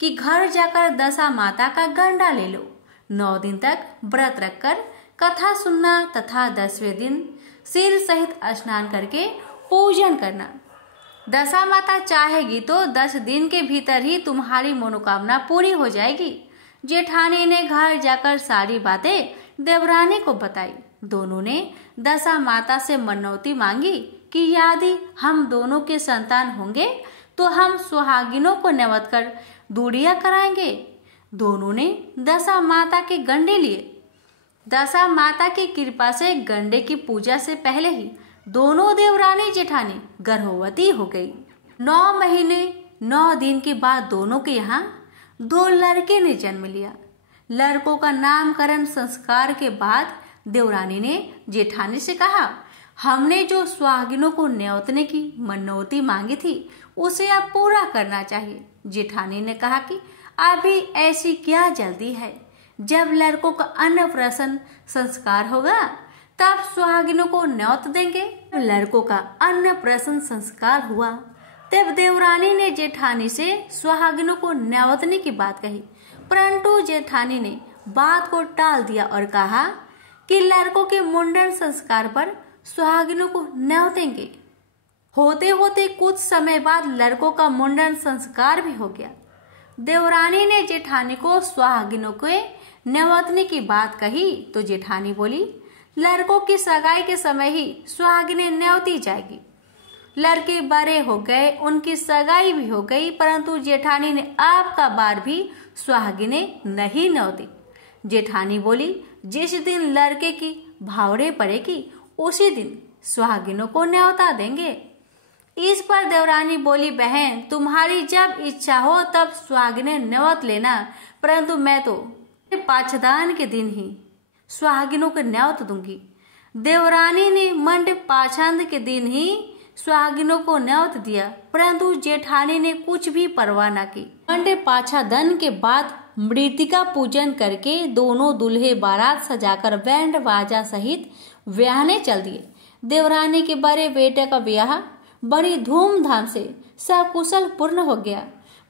कि घर जाकर दशा माता का गंडा ले लो। 9 दिन तक व्रत रखकर कथा सुनना तथा 10वें दिन सिर सहित स्नान करके पूजन करना। दशा माता चाहेगी तो 10 दिन के भीतर ही तुम्हारी मनोकामना पूरी हो जाएगी। जेठानी ने घर जाकर सारी बातें देवरानी को बताई। दोनों ने दशा माता से मनौती मांगी कि यदि हम दोनों के संतान होंगे तो हम सुहागिनों को न्योत कर दूरियां कराएंगे। दोनों ने दशा माता के गंडे लिए। दशा माता की कृपा से गंडे की पूजा से पहले ही दोनों देवरानी जेठानी गर्भवती हो गई। 9 महीने 9 दिन के बाद दोनों के यहाँ 2 लड़के ने जन्म लिया। लड़कों का नामकरण संस्कार के बाद देवरानी ने जेठानी से कहा, हमने जो सुहागिनों को न्योतने की मनौती मांगी थी उसे अब पूरा करना चाहिए। जेठानी ने कहा कि अभी ऐसी क्या जल्दी है, जब लड़कों का अन्नप्राशन संस्कार होगा तब सुहागिनों को न्योत देंगे। लड़कों का अन्नप्राशन संस्कार हुआ तब देवरानी ने जेठानी से सुहागिनों को न्योतने की बात कही, परंतु जेठानी ने बात को टाल दिया और कहा कि लड़कों के मुंडन संस्कार पर सुहागिनों को न्योतेंगे। होते होते कुछ समय बाद लड़कों का मुंडन संस्कार भी हो गया। देवरानी ने जेठानी को सुहागिनों के न्योतने की बात कही तो जेठानी बोली, लड़कों की सगाई के समय ही सुहागिनें न्योती जाएगी। लड़के बड़े हो गए, उनकी सगाई भी हो गई, परंतु जेठानी ने अब का बार भी सुहागिनें नहीं न्योती। जेठानी बोली, जिस दिन लड़के की भावड़े पड़ेगी उसी दिन सुहागिनों को न्योता देंगे। इस पर देवरानी बोली, बहन तुम्हारी जब इच्छा हो तब सुहागिनें न्योत लेना, परंतु मैं तो पाछदान के दिन ही सुहागिनों को न्योत दूंगी। देवरानी ने मंडप पाछंद के दिन ही सुहागिनों को न्योत दिया, परंतु जेठानी ने कुछ भी परवाह न की। मंडप पाछादन के बाद मृतिका पूजन करके दोनों दूल्हे बारात सजाकर बैंड बाजा सहित ब्याहने चल दिए। देवरानी के बड़े बेटे का ब्याह बड़ी धूमधाम से सकुशल पूर्ण हो गया,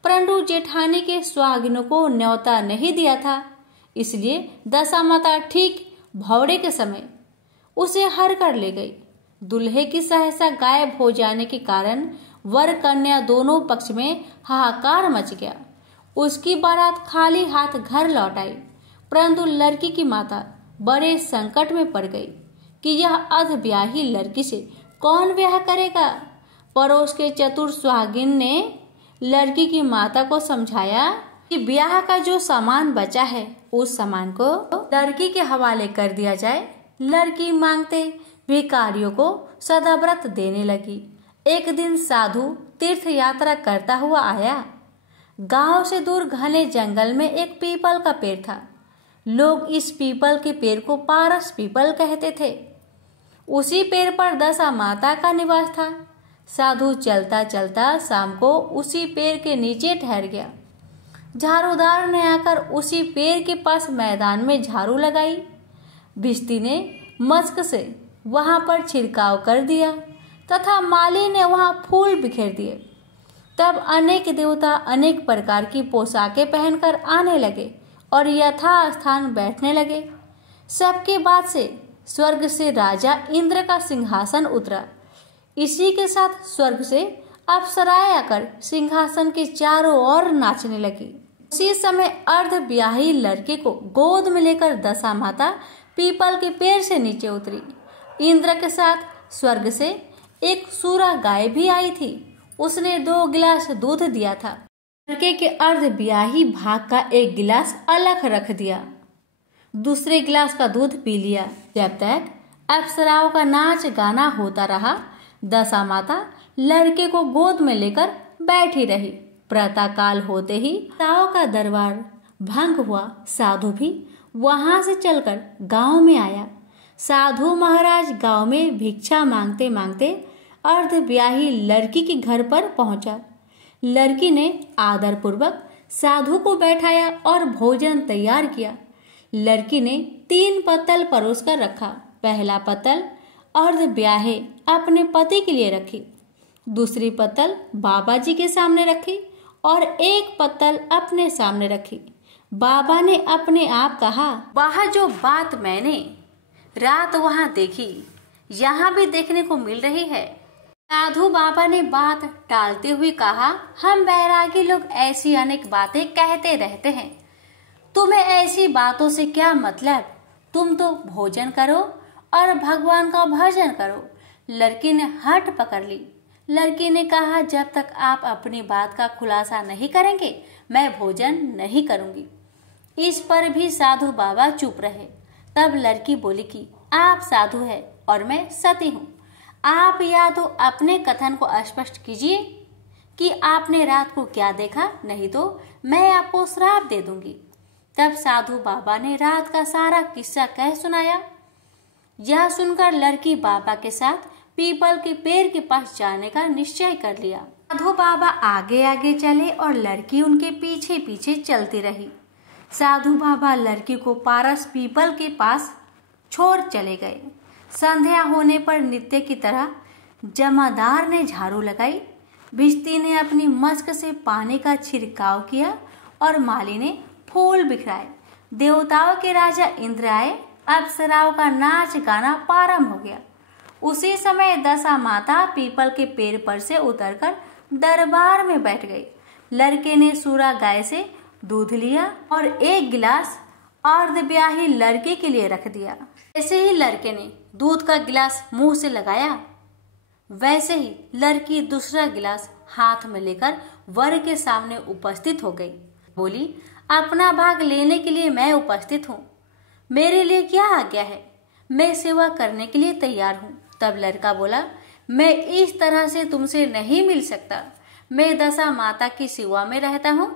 परंतु जेठानी के सुहागिनों को न्योता नहीं दिया था, इसलिए दशामाता ठीक भौरे के समय उसे हर कर ले गई। दूल्हे की सहसा गायब हो जाने के कारण वर कन्या दोनों पक्ष में हाहाकार मच गया। उसकी बारात खाली हाथ घर लौट आई, परंतु लड़की की माता बड़े संकट में पड़ गई कि यह अधब्याही लड़की से कौन ब्याह करेगा। पड़ोस के चतुर सुहागिन ने लड़की की माता को समझाया कि ब्याह का जो सामान बचा है उस सामान को लड़की के हवाले कर दिया जाए। लड़की मांगते भिखारियों को सदाव्रत देने लगी। एक दिन साधु तीर्थ यात्रा करता हुआ आया। गांव से दूर घने जंगल में एक पीपल का पेड़ था। लोग इस पीपल के पेड़ को पारस पीपल कहते थे। उसी पेड़ पर दशा माता का निवास था। साधु चलता चलता शाम को उसी पेड़ के नीचे ठहर गया। झाड़ूदार ने आकर उसी पेड़ के पास मैदान में झाड़ू लगाई। भिश्ती ने मस्क से वहां पर छिड़काव कर दिया तथा माली ने वहां फूल बिखेर दिए। तब अनेक देवता अनेक प्रकार की पोशाकें पहनकर आने लगे और यथास्थान बैठने लगे। सबके बाद से स्वर्ग से राजा इंद्र का सिंहासन उतरा। इसी के साथ स्वर्ग से अप्सराएं आकर सिंहासन के चारों ओर नाचने लगी। उसी समय अर्ध ब्याही लड़के को गोद में लेकर दशा माता पीपल के पेड़ से नीचे उतरी। इंद्र के साथ स्वर्ग से एक सूरा गाय भी आई थी। उसने 2 गिलास दूध दिया था। लड़के के अर्ध ब्याही भाग का 1 गिलास अलग रख दिया। दूसरे गिलास का दूध पी लिया। जब तक अप्सराओं का नाच गाना होता रहा, दशा माता लड़के को गोद में लेकर बैठी रही। प्रातः काल होते ही ताओ का दरबार भंग हुआ। साधु भी वहां से चलकर गांव में आया। साधु महाराज गांव में भिक्षा मांगते मांगते अर्ध ब्याही लड़की के घर पर पहुंचा। लड़की ने आदर पूर्वक साधु को बैठाया और भोजन तैयार किया। लड़की ने 3 पत्तल परोस कर रखा। पहला पत्तल अर्ध ब्याहे अपने पति के लिए रखी, दूसरी पत्तल बाबा जी के सामने रखी और 1 पत्तल अपने सामने रखी। बाबा ने अपने आप कहा, वह जो बात मैंने रात वहां देखी यहाँ भी देखने को मिल रही है। साधु बाबा ने बात टालते हुए कहा, हम बैरागी लोग ऐसी अनेक बातें कहते रहते हैं, तुम्हें ऐसी बातों से क्या मतलब? तुम तो भोजन करो और भगवान का भजन करो। लड़की ने हट पकड़ ली। लड़की ने कहा, जब तक आप अपनी बात का खुलासा नहीं करेंगे मैं भोजन नहीं करूंगी। इस पर भी साधु बाबा चुप रहे। तब लड़की बोली कि आप साधु है और मैं सती हूँ। आप या तो अपने कथन को स्पष्ट कीजिए कि आपने रात को क्या देखा, नहीं तो मैं आपको श्राप दे दूंगी। तब साधु बाबा ने रात का सारा किस्सा कह सुनाया। यह सुनकर लड़की बाबा के साथ पीपल के पेड़ के पास जाने का निश्चय कर लिया। साधु बाबा आगे आगे चले और लड़की उनके पीछे पीछे चलती रही। साधु बाबा लड़की को पारस पीपल के पास छोड़ चले गए। संध्या होने पर नित्य की तरह जमादार ने झाड़ू लगाई। भिश्ती ने अपनी मस्क से पानी का छिड़काव किया और माली ने फूल बिखराए। देवताओं के राजा इंद्र आए। अप्सराओं का नाच गाना प्रारंभ हो गया। उसी समय दशा माता पीपल के पेड़ पर से उतरकर दरबार में बैठ गई। लड़के ने सूरा गाय से दूध लिया और 1 गिलास अर्धब्याही लड़के के लिए रख दिया। जैसे ही लड़के ने दूध का गिलास मुंह से लगाया, वैसे ही लड़की दूसरा गिलास हाथ में लेकर वर के सामने उपस्थित हो गई। बोली, अपना भाग लेने के लिए मैं उपस्थित हूँ। मेरे लिए क्या आज्ञा है? मैं सेवा करने के लिए तैयार हूँ। तब लड़का बोला, मैं इस तरह से तुमसे नहीं मिल सकता, मैं दशा माता की सेवा में रहता हूँ।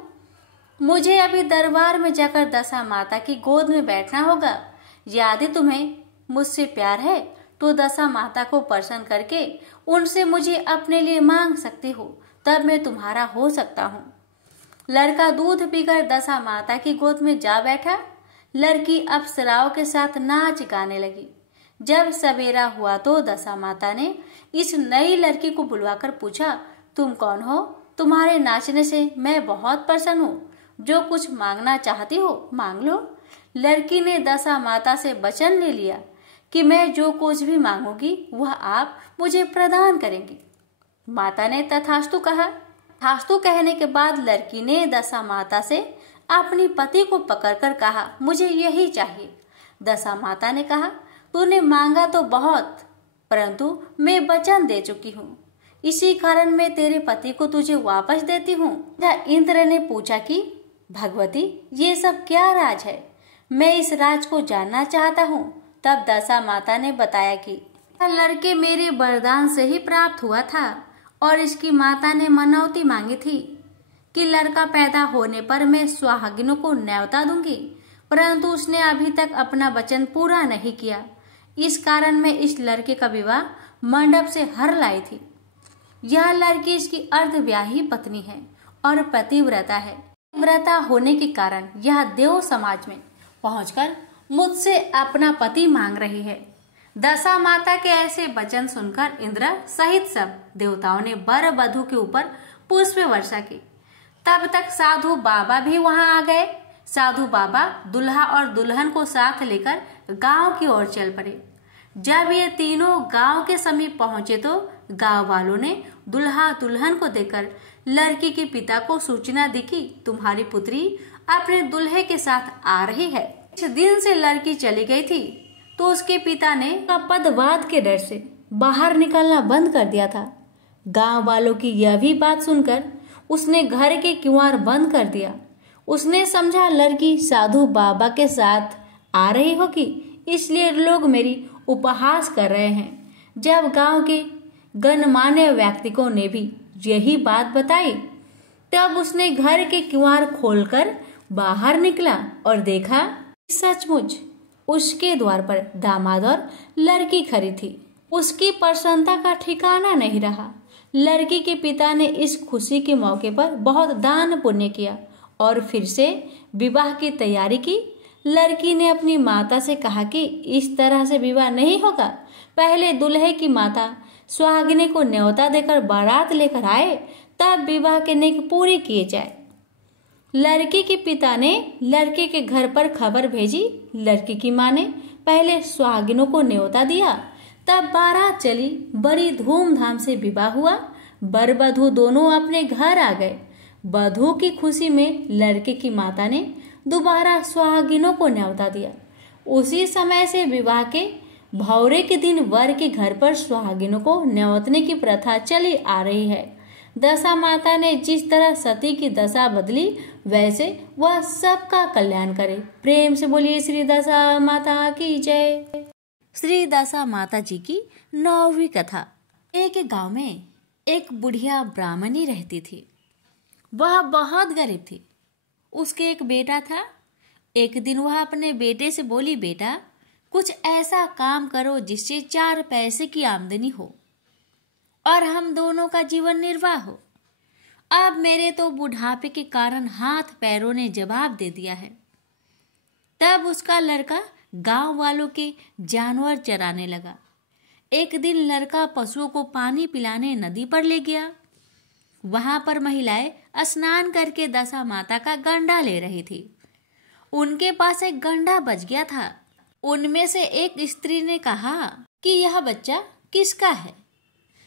मुझे अभी दरबार में जाकर दशा माता की गोद में बैठना होगा। यदि तुम्हें मुझसे प्यार है तो दशा माता को प्रसन्न करके उनसे मुझे अपने लिए मांग सकते हो, तब मैं तुम्हारा हो सकता हूँ। लड़का दूध पीकर दशा माता की गोद में जा बैठा। लड़की अप्सराओं के साथ नाच गाने लगी। जब सवेरा हुआ तो दशा माता ने इस नई लड़की को बुलवाकर पूछा, तुम कौन हो? तुम्हारे नाचने से मैं बहुत प्रसन्न हूँ। जो कुछ मांगना चाहती हो मांग लो। लड़की ने दशा माता से वचन ले लिया कि मैं जो कुछ भी मांगूंगी वह आप मुझे प्रदान करेंगी। माता ने तथास्तु कहा। तथास्तु कहने के बाद लड़की ने दशा माता से अपनी पति को पकड़कर कहा, मुझे यही चाहिए। दशा माता ने कहा, तूने मांगा तो बहुत, परंतु मैं वचन दे चुकी हूँ, इसी कारण मैं तेरे पति को तुझे वापस देती हूँ। इंद्र ने पूछा कि भगवती, ये सब क्या राज है? मैं इस राज को जानना चाहता हूँ। तब दशा माता ने बताया कि लड़के मेरे वरदान से ही प्राप्त हुआ था और इसकी माता ने मनौती मांगी थी कि लड़का पैदा होने पर मैं सुहागिनों को न्योता दूंगी, परंतु उसने अभी तक अपना वचन पूरा नहीं किया। इस कारण मैं इस लड़के का विवाह मंडप से हर लाई थी। यह लड़की इसकी अर्धव्याही पत्नी है और पतिव्रता है। व्रता होने के कारण यह देव समाज में पहुंचकर मुझसे अपना पति मांग रही है। दशा माता के ऐसे वचन सुनकर इंद्र सहित सब देवताओं ने वर वधू के ऊपर पुष्प वर्षा की। तब तक साधु बाबा भी वहां आ गए। साधु बाबा दुल्हा और दुल्हन को साथ लेकर गांव की ओर चल पड़े। जब ये तीनों गांव के समीप पहुंचे तो गांव वालों ने दुल्हा दुल्हन को देखकर लड़की के पिता को सूचना दी कि तुम्हारी पुत्री अपने दुल्हे के साथ आ रही है। इस दिन से लड़की चली गई थी तो उसके पिता ने पदवाद के डर से बाहर निकलना बंद कर दिया था। गांव वालों की यह भी बात सुनकर उसने घर के किवाड़ बंद कर दिया। उसने समझा लड़की साधु बाबा के साथ आ रही होगी, इसलिए लोग मेरी उपहास कर रहे हैं। जब गांव के गणमान्य व्यक्तियों ने भी यही बात बताई तब उसने घर के किवाड़ खोलकर बाहर निकला और देखा सचमुच उसके द्वार पर दामाद और लड़की खड़ी थी। उसकी प्रसन्नता का ठिकाना नहीं रहा। लड़की के पिता ने इस खुशी के मौके पर बहुत दान पुण्य किया और फिर से विवाह की तैयारी की। लड़की ने अपनी माता से कहा कि इस तरह से विवाह नहीं होगा, पहले दुल्हे की माता सुहागिनी को न्योता देकर बारात लेकर आए, तब विवाह के नेक पूरी किए जाए। लड़की के पिता ने लड़के के घर पर खबर भेजी। लड़की की माँ ने पहले सुहागिनों को न्योता दिया, तब बारात चली। बड़ी धूमधाम से विवाह हुआ। वर वधू दोनों अपने घर आ गए। वधू की खुशी में लड़के की माता ने दोबारा सुहागिनों को न्योता दिया। उसी समय से विवाह के भौरे के दिन वर के घर पर सुहागिनों को न्योतने की प्रथा चली आ रही है। दशा माता ने जिस तरह सती की दशा बदली, वैसे वह सबका कल्याण करे। प्रेम से बोलिए श्री दशा माता की जय। श्री दशा माता जी की 9वीं कथा। एक गांव में एक बुढ़िया ब्राह्मणी रहती थी। वह बहुत गरीब थी। उसके एक बेटा था। एक दिन वह अपने बेटे से बोली, बेटा कुछ ऐसा काम करो जिससे 4 पैसे की आमदनी हो और हम दोनों का जीवन निर्वाह हो। अब मेरे तो बुढ़ापे के कारण हाथ पैरों ने जवाब दे दिया है। तब उसका लड़का गांव वालों के जानवर चराने लगा। एक दिन लड़का पशुओं को पानी पिलाने नदी पर ले गया। वहां पर महिलाएं स्नान करके दशा माता का गंडा ले रही थी। उनके पास एक गंडा बच गया था। उनमें से एक स्त्री ने कहा कि यह बच्चा किसका है?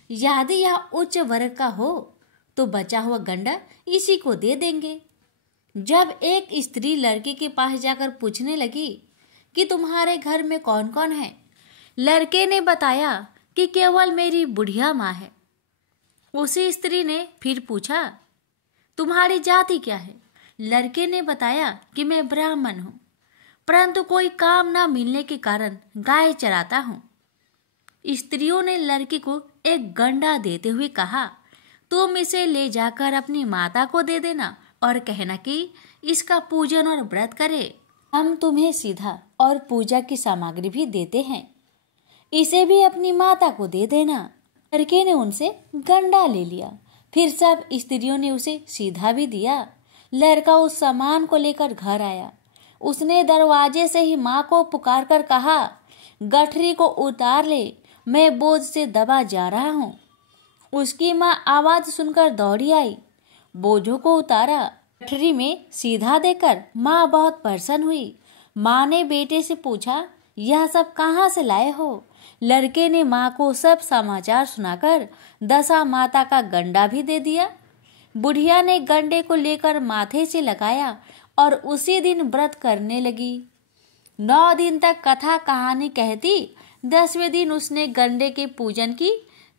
यदि यह उच्च वर्ग का हो तो बचा हुआ गंडा इसी को दे देंगे। जब एक स्त्री लड़के के पास जाकर पूछने लगी कि तुम्हारे घर में कौन कौन है, लड़के ने बताया कि केवल मेरी बुढ़िया माँ है। उसी स्त्री ने फिर पूछा, तुम्हारी जाति क्या है? लड़के ने बताया कि मैं ब्राह्मण हूँ, परंतु कोई काम न मिलने के कारण गाय चराता हूँ। स्त्रियों ने लड़के को एक गंडा देते हुए कहा, तुम इसे ले जाकर अपनी माता को दे देना और कहना कि इसका पूजन और व्रत करे। हम तुम्हें सीधा और पूजा की सामग्री भी देते हैं, इसे भी अपनी माता को दे देना। लड़के ने उनसे गंडा ले लिया। फिर सब स्त्रियों ने उसे सीधा भी दिया। लड़का उस सामान को लेकर घर आया। उसने दरवाजे से ही माँ को पुकार कर कहा, गठरी को उतार ले, मैं बोझ से दबा जा रहा हूँ। उसकी माँ आवाज सुनकर दौड़ी आई, बोझों को उतारा, गठरी में सीधा देकर माँ बहुत प्रसन्न हुई। माँ ने बेटे से पूछा, यह सब कहाँ से लाए हो? लड़के ने माँ को सब समाचार सुनाकर दशा माता का गंडा भी दे दिया। बुढ़िया ने गंडे को लेकर माथे से लगाया और उसी दिन व्रत करने लगी। 9 दिन तक कथा कहानी कहती। 10वें दिन उसने गंडे के पूजन की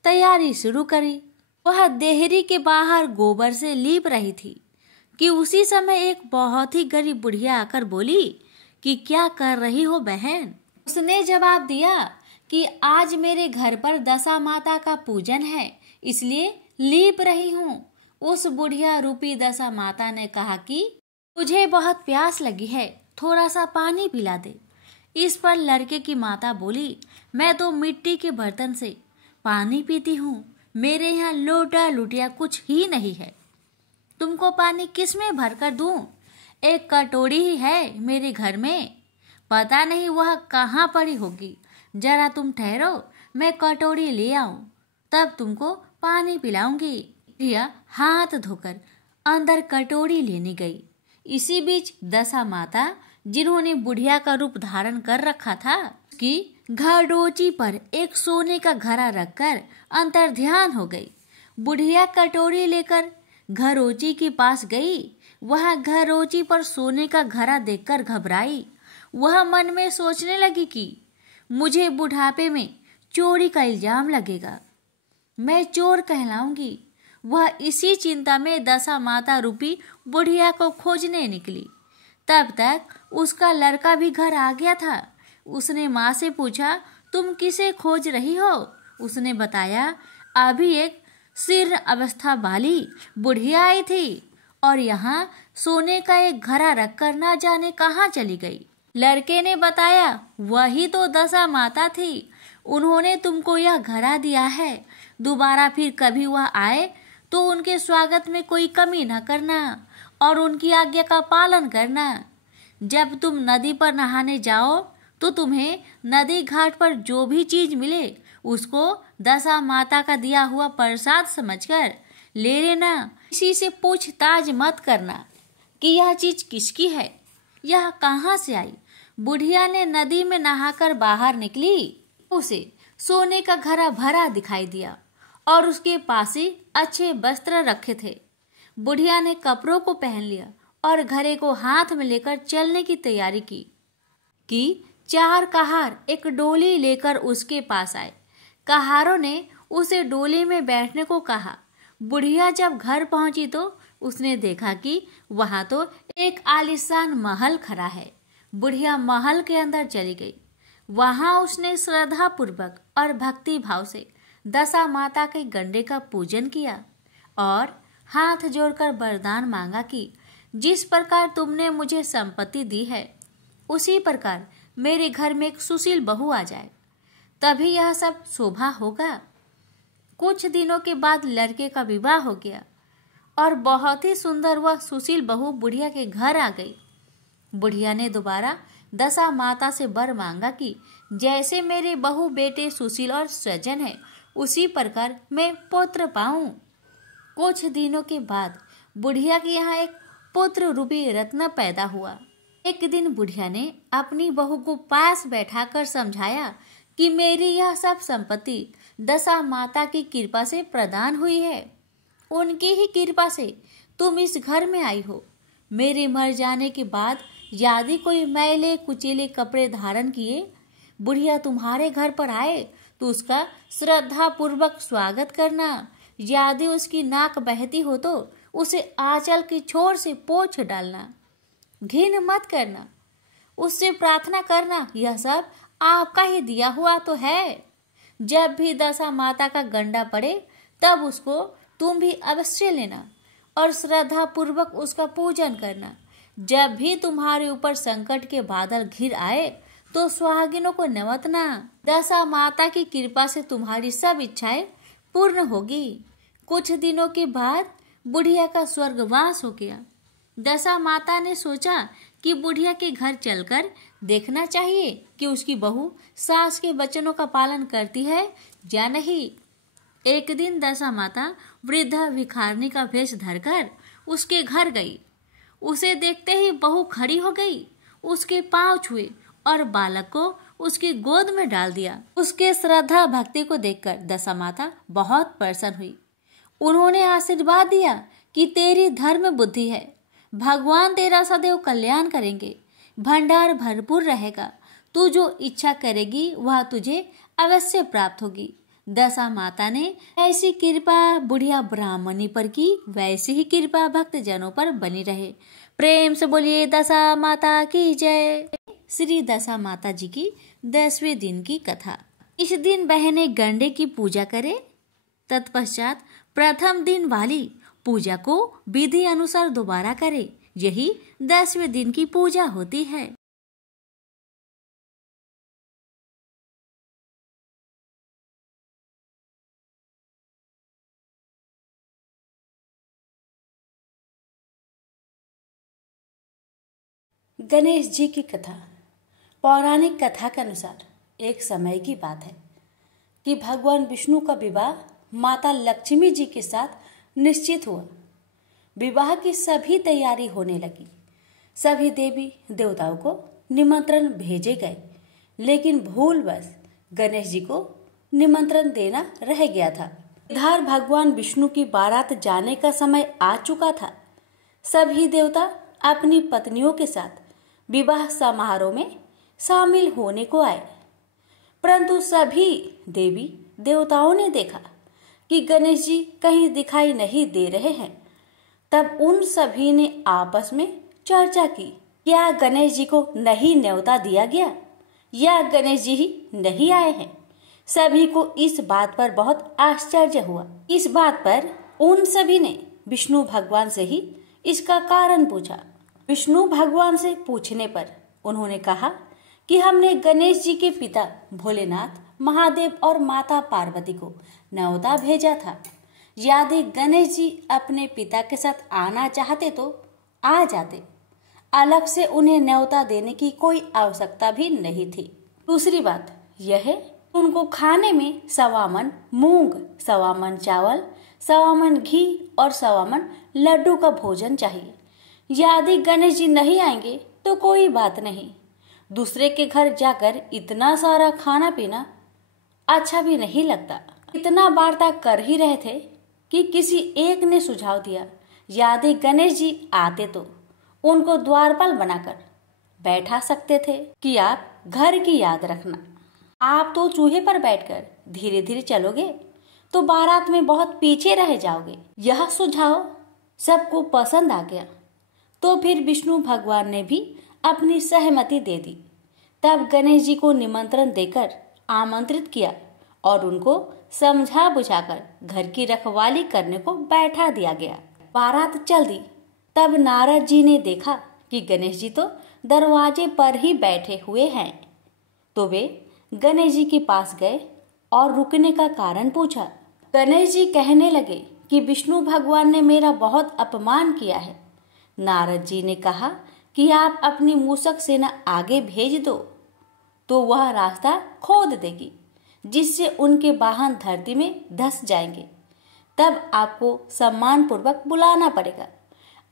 तैयारी शुरू करी। वह देहरी के बाहर गोबर से लीप रही थी कि उसी समय एक बहुत ही गरीब बुढ़िया आकर बोली कि क्या कर रही हो बहन? उसने जवाब दिया कि आज मेरे घर पर दशा माता का पूजन है, इसलिए लीप रही हूँ। उस बुढ़िया रूपी दशा माता ने कहा कि मुझे बहुत प्यास लगी है, थोड़ा सा पानी पिला दे। इस पर लड़के की माता बोली, मैं तो मिट्टी के बर्तन से पानी पीती हूँ, मेरे यहाँ लोटा लुटिया कुछ ही नहीं है, तुमको पानी किस में भर कर दूं? एक कटोरी ही है मेरे घर में, पता नहीं वह कहाँ पड़ी होगी। जरा तुम ठहरो, मैं कटोरी ले आऊं, तब तुमको पानी पिलाऊंगी। प्रिया हाथ धोकर अंदर कटोरी लेने गई। इसी बीच दशा माता, जिन्होंने बुढ़िया का रूप धारण कर रखा था, कि घड़ोची पर एक सोने का घड़ा रखकर अंतर ध्यान हो गई। बुढ़िया कटोरी लेकर घरोची के पास गई। वह घरोची पर सोने का घड़ा देखकर घबराई। वह मन में सोचने लगी कि मुझे बुढ़ापे में चोरी का इल्जाम लगेगा, मैं चोर कहलाऊंगी। वह इसी चिंता में दशा माता रूपी बुढ़िया को खोजने निकली। तब तक उसका लड़का भी घर आ गया था। उसने माँ से पूछा, तुम किसे खोज रही हो? उसने बताया, अभी एक शीर्ण अवस्था वाली बुढ़िया आई थी और यहाँ सोने का एक घड़ा रखकर ना जाने कहाँ चली गई। लड़के ने बताया, वही तो दशा माता थी, उन्होंने तुमको यह घड़ा दिया है। दोबारा फिर कभी वह आए तो उनके स्वागत में कोई कमी न करना और उनकी आज्ञा का पालन करना। जब तुम नदी पर नहाने जाओ तो तुम्हें नदी घाट पर जो भी चीज मिले उसको दशा माता का दिया हुआ प्रसाद समझकर ले लेना। किसी से पूछताछ मत करना कि यह चीज किसकी है, यह कहाँ से आई। बुढ़िया ने नदी में नहाकर बाहर निकली। उसे सोने का घड़ा भरा दिखाई दिया और उसके पास ही अच्छे वस्त्र रखे थे। बुढ़िया ने कपड़ों को पहन लिया और घड़े को हाथ में लेकर चलने की तैयारी की 4 कहार एक डोली लेकर उसके पास आए। कहारों ने उसे डोली में बैठने को कहा। बुढ़िया जब घर पहुंची तो उसने देखा कि वहां तो एक आलीशान महल खड़ा है। बुढ़िया महल के अंदर चली गई। वहां उसने श्रद्धा पूर्वक और भक्ति भाव से दशा माता के गंडे का पूजन किया और हाथ जोड़कर वरदान मांगा कि जिस प्रकार तुमने मुझे संपत्ति दी है उसी प्रकार मेरे घर में एक सुशील बहू आ जाए, तभी यह सब शोभा होगा। कुछ दिनों के बाद लड़के का विवाह हो गया और बहुत ही सुंदर वह सुशील बहू बुढ़िया के घर आ गई। बुढ़िया ने दोबारा दशा माता से वर मांगा कि जैसे मेरे बहू बेटे सुशील और सज्जन है उसी प्रकार मैं पुत्र पाऊं। कुछ दिनों के बाद बुढ़िया के यहाँ एक पुत्र रूपी रत्न पैदा हुआ। एक दिन बुढ़िया ने अपनी बहू को पास बैठाकर समझाया कि मेरी यह सब संपत्ति दशा माता की कृपा से प्रदान हुई है, उनकी ही कृपा से तुम इस घर में आई हो। मेरे मर जाने के बाद यदि कोई मैले कुचेले कपड़े धारण किए बुढ़िया तुम्हारे घर पर आए तो उसका श्रद्धा पूर्वक स्वागत करना। यदि उसकी नाक बहती हो तो उसे आंचल की छोर से पोंछ डालना, घिन मत करना, उससे प्रार्थना करना, यह सब आपका ही दिया हुआ तो है। जब भी दशा माता का गंडा पड़े तब उसको तुम भी अवश्य लेना और श्रद्धा पूर्वक उसका पूजन करना। जब भी तुम्हारे ऊपर संकट के बादल घिर आए तो सुहागिनों को नमतना। दशा माता की कृपा से तुम्हारी सब इच्छाएं पूर्ण होगी। कुछ दिनों के बाद बुढ़िया का स्वर्गवास हो गया। दशा माता ने सोचा कि बुढ़िया के घर चलकर देखना चाहिए कि उसकी बहू सास के वचनों का पालन करती है या नहीं। एक दिन दशा माता वृद्धा भिखारिनी का वेश धरकर उसके घर गई। उसे देखते ही बहू खड़ी हो गई, उसके पांव छुए और बालक को उसकी गोद में डाल दिया। उसके श्रद्धा भक्ति को देखकर दशा माता बहुत प्रसन्न हुई। उन्होंने आशीर्वाद दिया कि तेरी धर्म बुद्धि है, भगवान तेरा सदैव कल्याण करेंगे, भंडार भरपूर रहेगा, तू जो इच्छा करेगी वह तुझे अवश्य प्राप्त होगी। दशा माता ने ऐसी कृपा बुढ़िया ब्राह्मणी पर की, वैसी ही कृपा भक्त जनों पर बनी रहे। प्रेम से बोलिए दशा माता की जय। श्री दशा माता जी की 10वें दिन की कथा। इस दिन बहनें गंडे की पूजा करें। तत्पश्चात प्रथम दिन वाली पूजा को विधि अनुसार दोबारा करें। यही 10वें दिन की पूजा होती है। गणेश जी की कथा। पौराणिक कथा के अनुसार एक समय की बात है कि भगवान विष्णु का विवाह माता लक्ष्मी जी के साथ निश्चित हुआ। विवाह की सभी तैयारी होने लगी। सभी देवी देवताओं को निमंत्रण भेजे गए, लेकिन भूलवश गणेश जी को निमंत्रण देना रह गया था। इधर भगवान विष्णु की बारात जाने का समय आ चुका था। सभी देवता अपनी पत्नियों के साथ विवाह समारोह में शामिल होने को आए, परंतु सभी देवी देवताओं ने देखा कि गणेश जी कहीं दिखाई नहीं दे रहे हैं। तब उन सभी ने आपस में चर्चा की, क्या गणेश जी को नहीं न्योता दिया गया या गणेश जी ही नहीं आए हैं। सभी को इस बात पर बहुत आश्चर्य हुआ। इस बात पर उन सभी ने विष्णु भगवान से ही इसका कारण पूछा। विष्णु भगवान से पूछने पर उन्होंने कहा कि हमने गणेश जी के पिता भोलेनाथ, महादेव और माता पार्वती को न्योता भेजा था। यदि गणेश जी अपने पिता के साथ आना चाहते तो आ जाते, अलग से उन्हें न्योता देने की कोई आवश्यकता भी नहीं थी। दूसरी बात यह है, उनको खाने में 1.25 मन मूंग, 1.25 मन चावल, 1.25 मन घी और 1.25 मन लड्डू का भोजन चाहिए। यदि गणेश जी नहीं आएंगे तो कोई बात नहीं, दूसरे के घर जाकर इतना सारा खाना पीना अच्छा भी नहीं लगता। इतना वार्ता कर ही रहे थे कि किसी एक ने सुझाव दिया, यदि गणेश जी आते तो उनको द्वारपाल बनाकर बैठा सकते थे कि आप घर की याद रखना। आप तो चूहे पर बैठकर धीरे धीरे चलोगे तो बारात में बहुत पीछे रह जाओगे। यह सुझाव सबको पसंद आ गया, तो फिर विष्णु भगवान ने भी अपनी सहमति दे दी। तब गणेश जी को निमंत्रण देकर आमंत्रित किया और उनको समझा बुझाकर घर की रखवाली करने को बैठा दिया गया। बारात चल दी। तब नारद जी ने देखा कि गणेश जी तो दरवाजे पर ही बैठे हुए हैं, तो वे गणेश जी के पास गए और रुकने का कारण पूछा। गणेश जी कहने लगे कि विष्णु भगवान ने मेरा बहुत अपमान किया है। नारद जी ने कहा कि आप अपनी मूषक सेना आगे भेज दो तो वह रास्ता खोद देगी, जिससे उनके वाहन धरती में धंस जाएंगे। तब आपको सम्मान पूर्वक बुलाना पड़ेगा।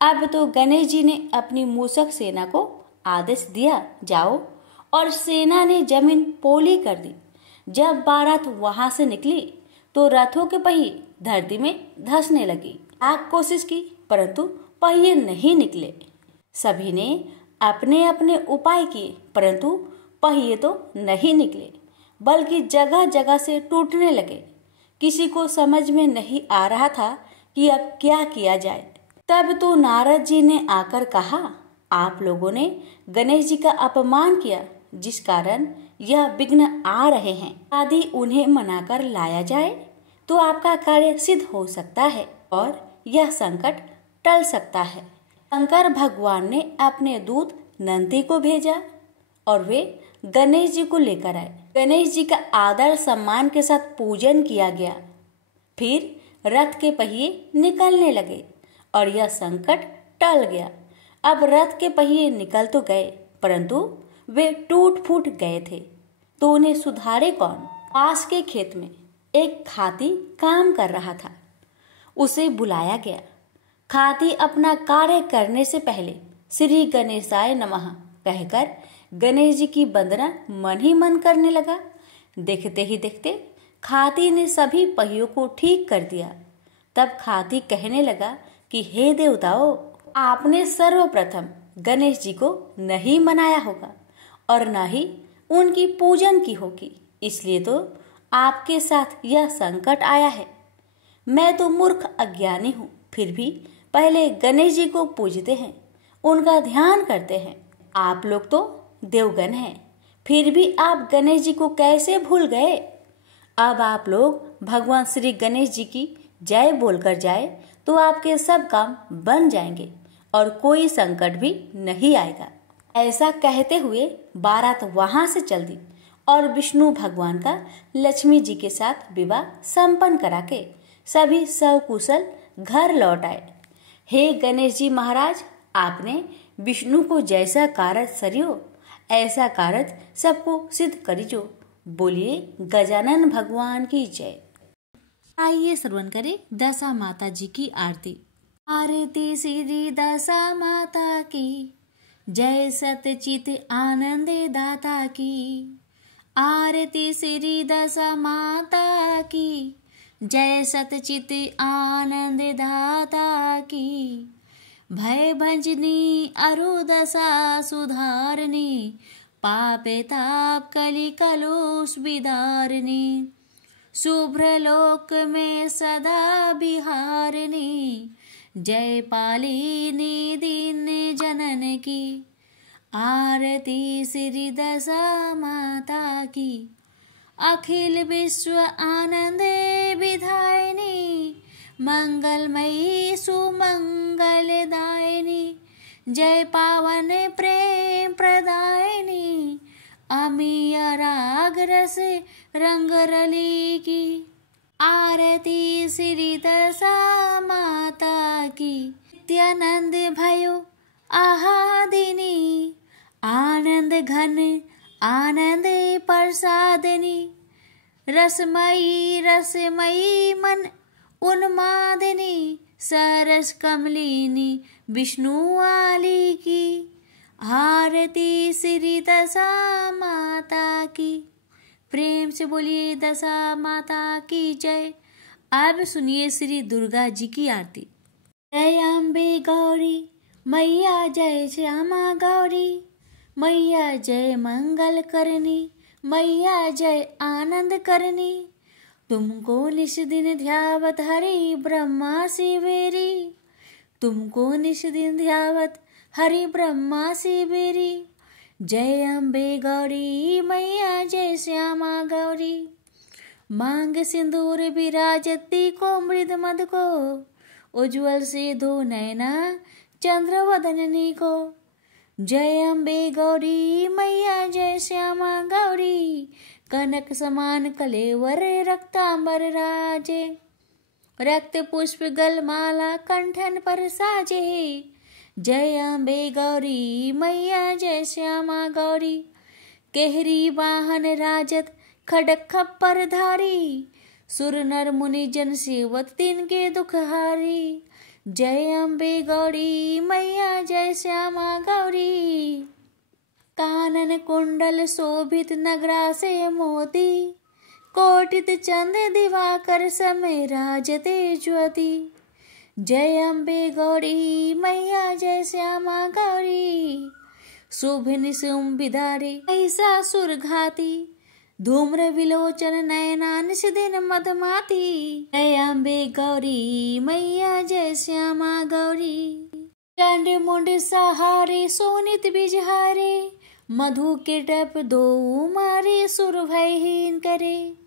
अब तो गणेश जी ने अपनी मूषक सेना को आदेश दिया, जाओ, और सेना ने जमीन पोली कर दी। जब बारात वहां से निकली तो रथों के पहिए धरती में धंसने लगी। आप कोशिश की परंतु पहिए नहीं निकले। सभी ने अपने अपने उपाय किए परंतु पहिए तो नहीं निकले, बल्कि जगह जगह से टूटने लगे। किसी को समझ में नहीं आ रहा था कि अब क्या किया जाए। तब तो नारद जी ने आकर कहा, आप लोगों ने गणेश जी का अपमान किया, जिस कारण यह विघ्न आ रहे हैं, यदि उन्हें मनाकर लाया जाए तो आपका कार्य सिद्ध हो सकता है और यह संकट टल सकता है। शंकर भगवान ने अपने दूत नंदी को भेजा और वे गणेश जी को लेकर आए। गणेश जी का आदर सम्मान के साथ पूजन किया गया। फिर रथ के पहिए निकलने लगे और यह संकट टल गया। अब रथ के पहिए निकल तो गए परंतु वे टूट फूट गए थे, तो उन्हें सुधारे कौन? पास के खेत में एक खाती काम कर रहा था। उसे बुलाया गया। खाती अपना कार्य करने से पहले श्री गणेशाय नमः कहकर गणेश जी की वंदना मन ही मन करने लगा। देखते ही देखते खाती ने सभी पहियों को ठीक कर दिया। तब खाती कहने लगा कि हे देवताओं, आपने सर्वप्रथम गणेश जी को नहीं मनाया होगा और न ही उनकी पूजन की होगी, इसलिए तो आपके साथ यह संकट आया है। मैं तो मूर्ख अज्ञानी हूँ, फिर भी पहले गणेश जी को पूजते हैं, उनका ध्यान करते हैं। आप लोग तो देवगण हैं, फिर भी आप गणेश जी को कैसे भूल गए? अब आप लोग भगवान श्री गणेश जी की जय बोलकर जाए तो आपके सब काम बन जाएंगे और कोई संकट भी नहीं आएगा। ऐसा कहते हुए बारात वहां से चल दी और विष्णु भगवान का लक्ष्मी जी के साथ विवाह संपन्न करा के सभी सकुशल घर लौट आए। हे गणेश जी महाराज, आपने विष्णु को जैसा कारज सरियो ऐसा कारज सबको सिद्ध करिजो। बोलिए गजानन भगवान की जय। आइए श्रवण करें दशा माता जी की आरती। आरती श्री दशा माता की जय, सतचित आनंद दाता की। आरती श्री दशा माता की जय, सतचित आनंद दाता की। भय भंजनी अरु दशा सुधारनी, पापे ताप कलि कलुष विदारनी। शुभ्र लोक में सदा बिहारनी, जय पालिनी दीन जनन की। आरती श्री दशा माता की। अखिल विश्व आनंद विधायिनी, मंगलमयी सुमंगलदायिनी। जय पावन प्रेम प्रदायिनी, अमीय राग रस रंग रली की। आरती श्री दशा माता की। नित्यानंद भयो आहादिनी, आनंद घन आनंद प्रसादिनी। रसमयी रसमयी मन उन्मादिनी, सरस कमलिनी विष्णु वाली की। आरती श्री दशा माता की। प्रेम से बोलिए दशा माता की जय। अब सुनिए श्री दुर्गा जी की आरती। जय अम्बे गौरी मैया, जय श्यामा गौरी मैया, जय मंगल करनी मैया, जय आनंद करनी। तुमको निश दिन ध्यावत हरि ब्रह्मा शिवेरी, तुमको निश दिन ध्यावत हरि ब्रह्मा शिवेरी। जय अम्बे गौरी मैया, जय श्यामा गौरी। मांग सिंदूर विराजती को मृद मद को, उज्ज्वल से दो नैना चंद्र वदननी को। जय अम्बे गौरी मैया, जय श्यामा गौरी। कनक समान कलेवर रक्तांबर राजे, रक्त पुष्प गलमाला कंठन पर साजे। जय अम्बे गौरी मैया, जय श्यामा गौरी। केहरी वाहन राजत खडक खप्पर धारी, सुर नर मुनि जन सेवत तिनके दुख हारी। जय अम्बे गौरी मैया, जय श्यामा गौरी। कानन कुंडल शोभित नगरा से मोती, कोटित चंद दिवाकर समय राजते ज्योति। जय अम्बे गौरी मैया, जय श्यामा गौरी। शुभ निशुम विदारे ऐसा सुर घाती, धूम्र विलोचन नयना निश दिन मदमाती। जय अम्बे गौरी मैया, जय श्यामा गौरी। चंड मुंड सहारे सोनित बिजहारे, मधु के टप दो मारे सुर भयहीन करे।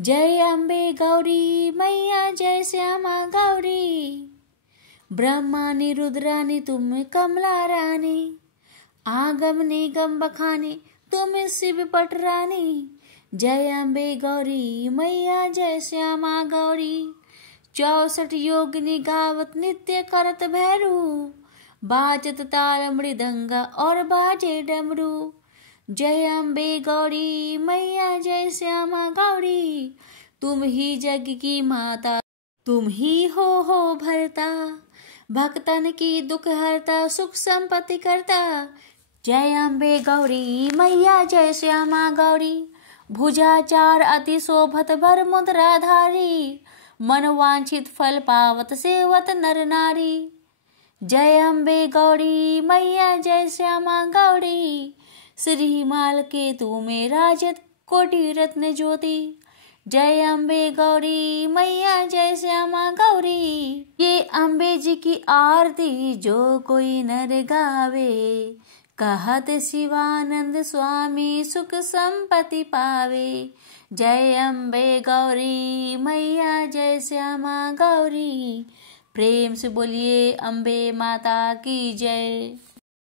जय अम्बे गौरी मैया जय श्यामा गौरी। ब्रह्मानी रुद्रानी तुम कमला रानी। आगम निगम बखानी तुम शिव पट रानी। जय अम्बे गौरी मैया जय श्यामा गौरी। 64 योगिनी गावत नित्य करत भैरू। बाजत ताल मृदंगा और बाजे डमरू। जय अम्बे गौरी मैया जय श्यामा गौरी। तुम ही जग की माता तुम ही हो भरता। भक्तन की दुख हरता सुख संपत्ति करता। जय अम्बे गौरी मैया जय श्यामा गौरी। भुजाचार अति शोभत भर मुद्राधारी। मन वांछित फल पावत सेवत नर नारी। जय अम्बे गौरी मैया जय श्यामा गौरी। श्री हिमाल के तू में राजत कोटि रत्न ज्योति। जय अम्बे गौरी मैया जय श्यामा गौरी। ये अम्बे जी की आरती जो कोई नर गावे। कहत शिवानंद स्वामी सुख संपत्ति पावे। जय अम्बे गौरी मैया जय श्यामा गौरी। प्रेम से बोलिए अम्बे माता की जय।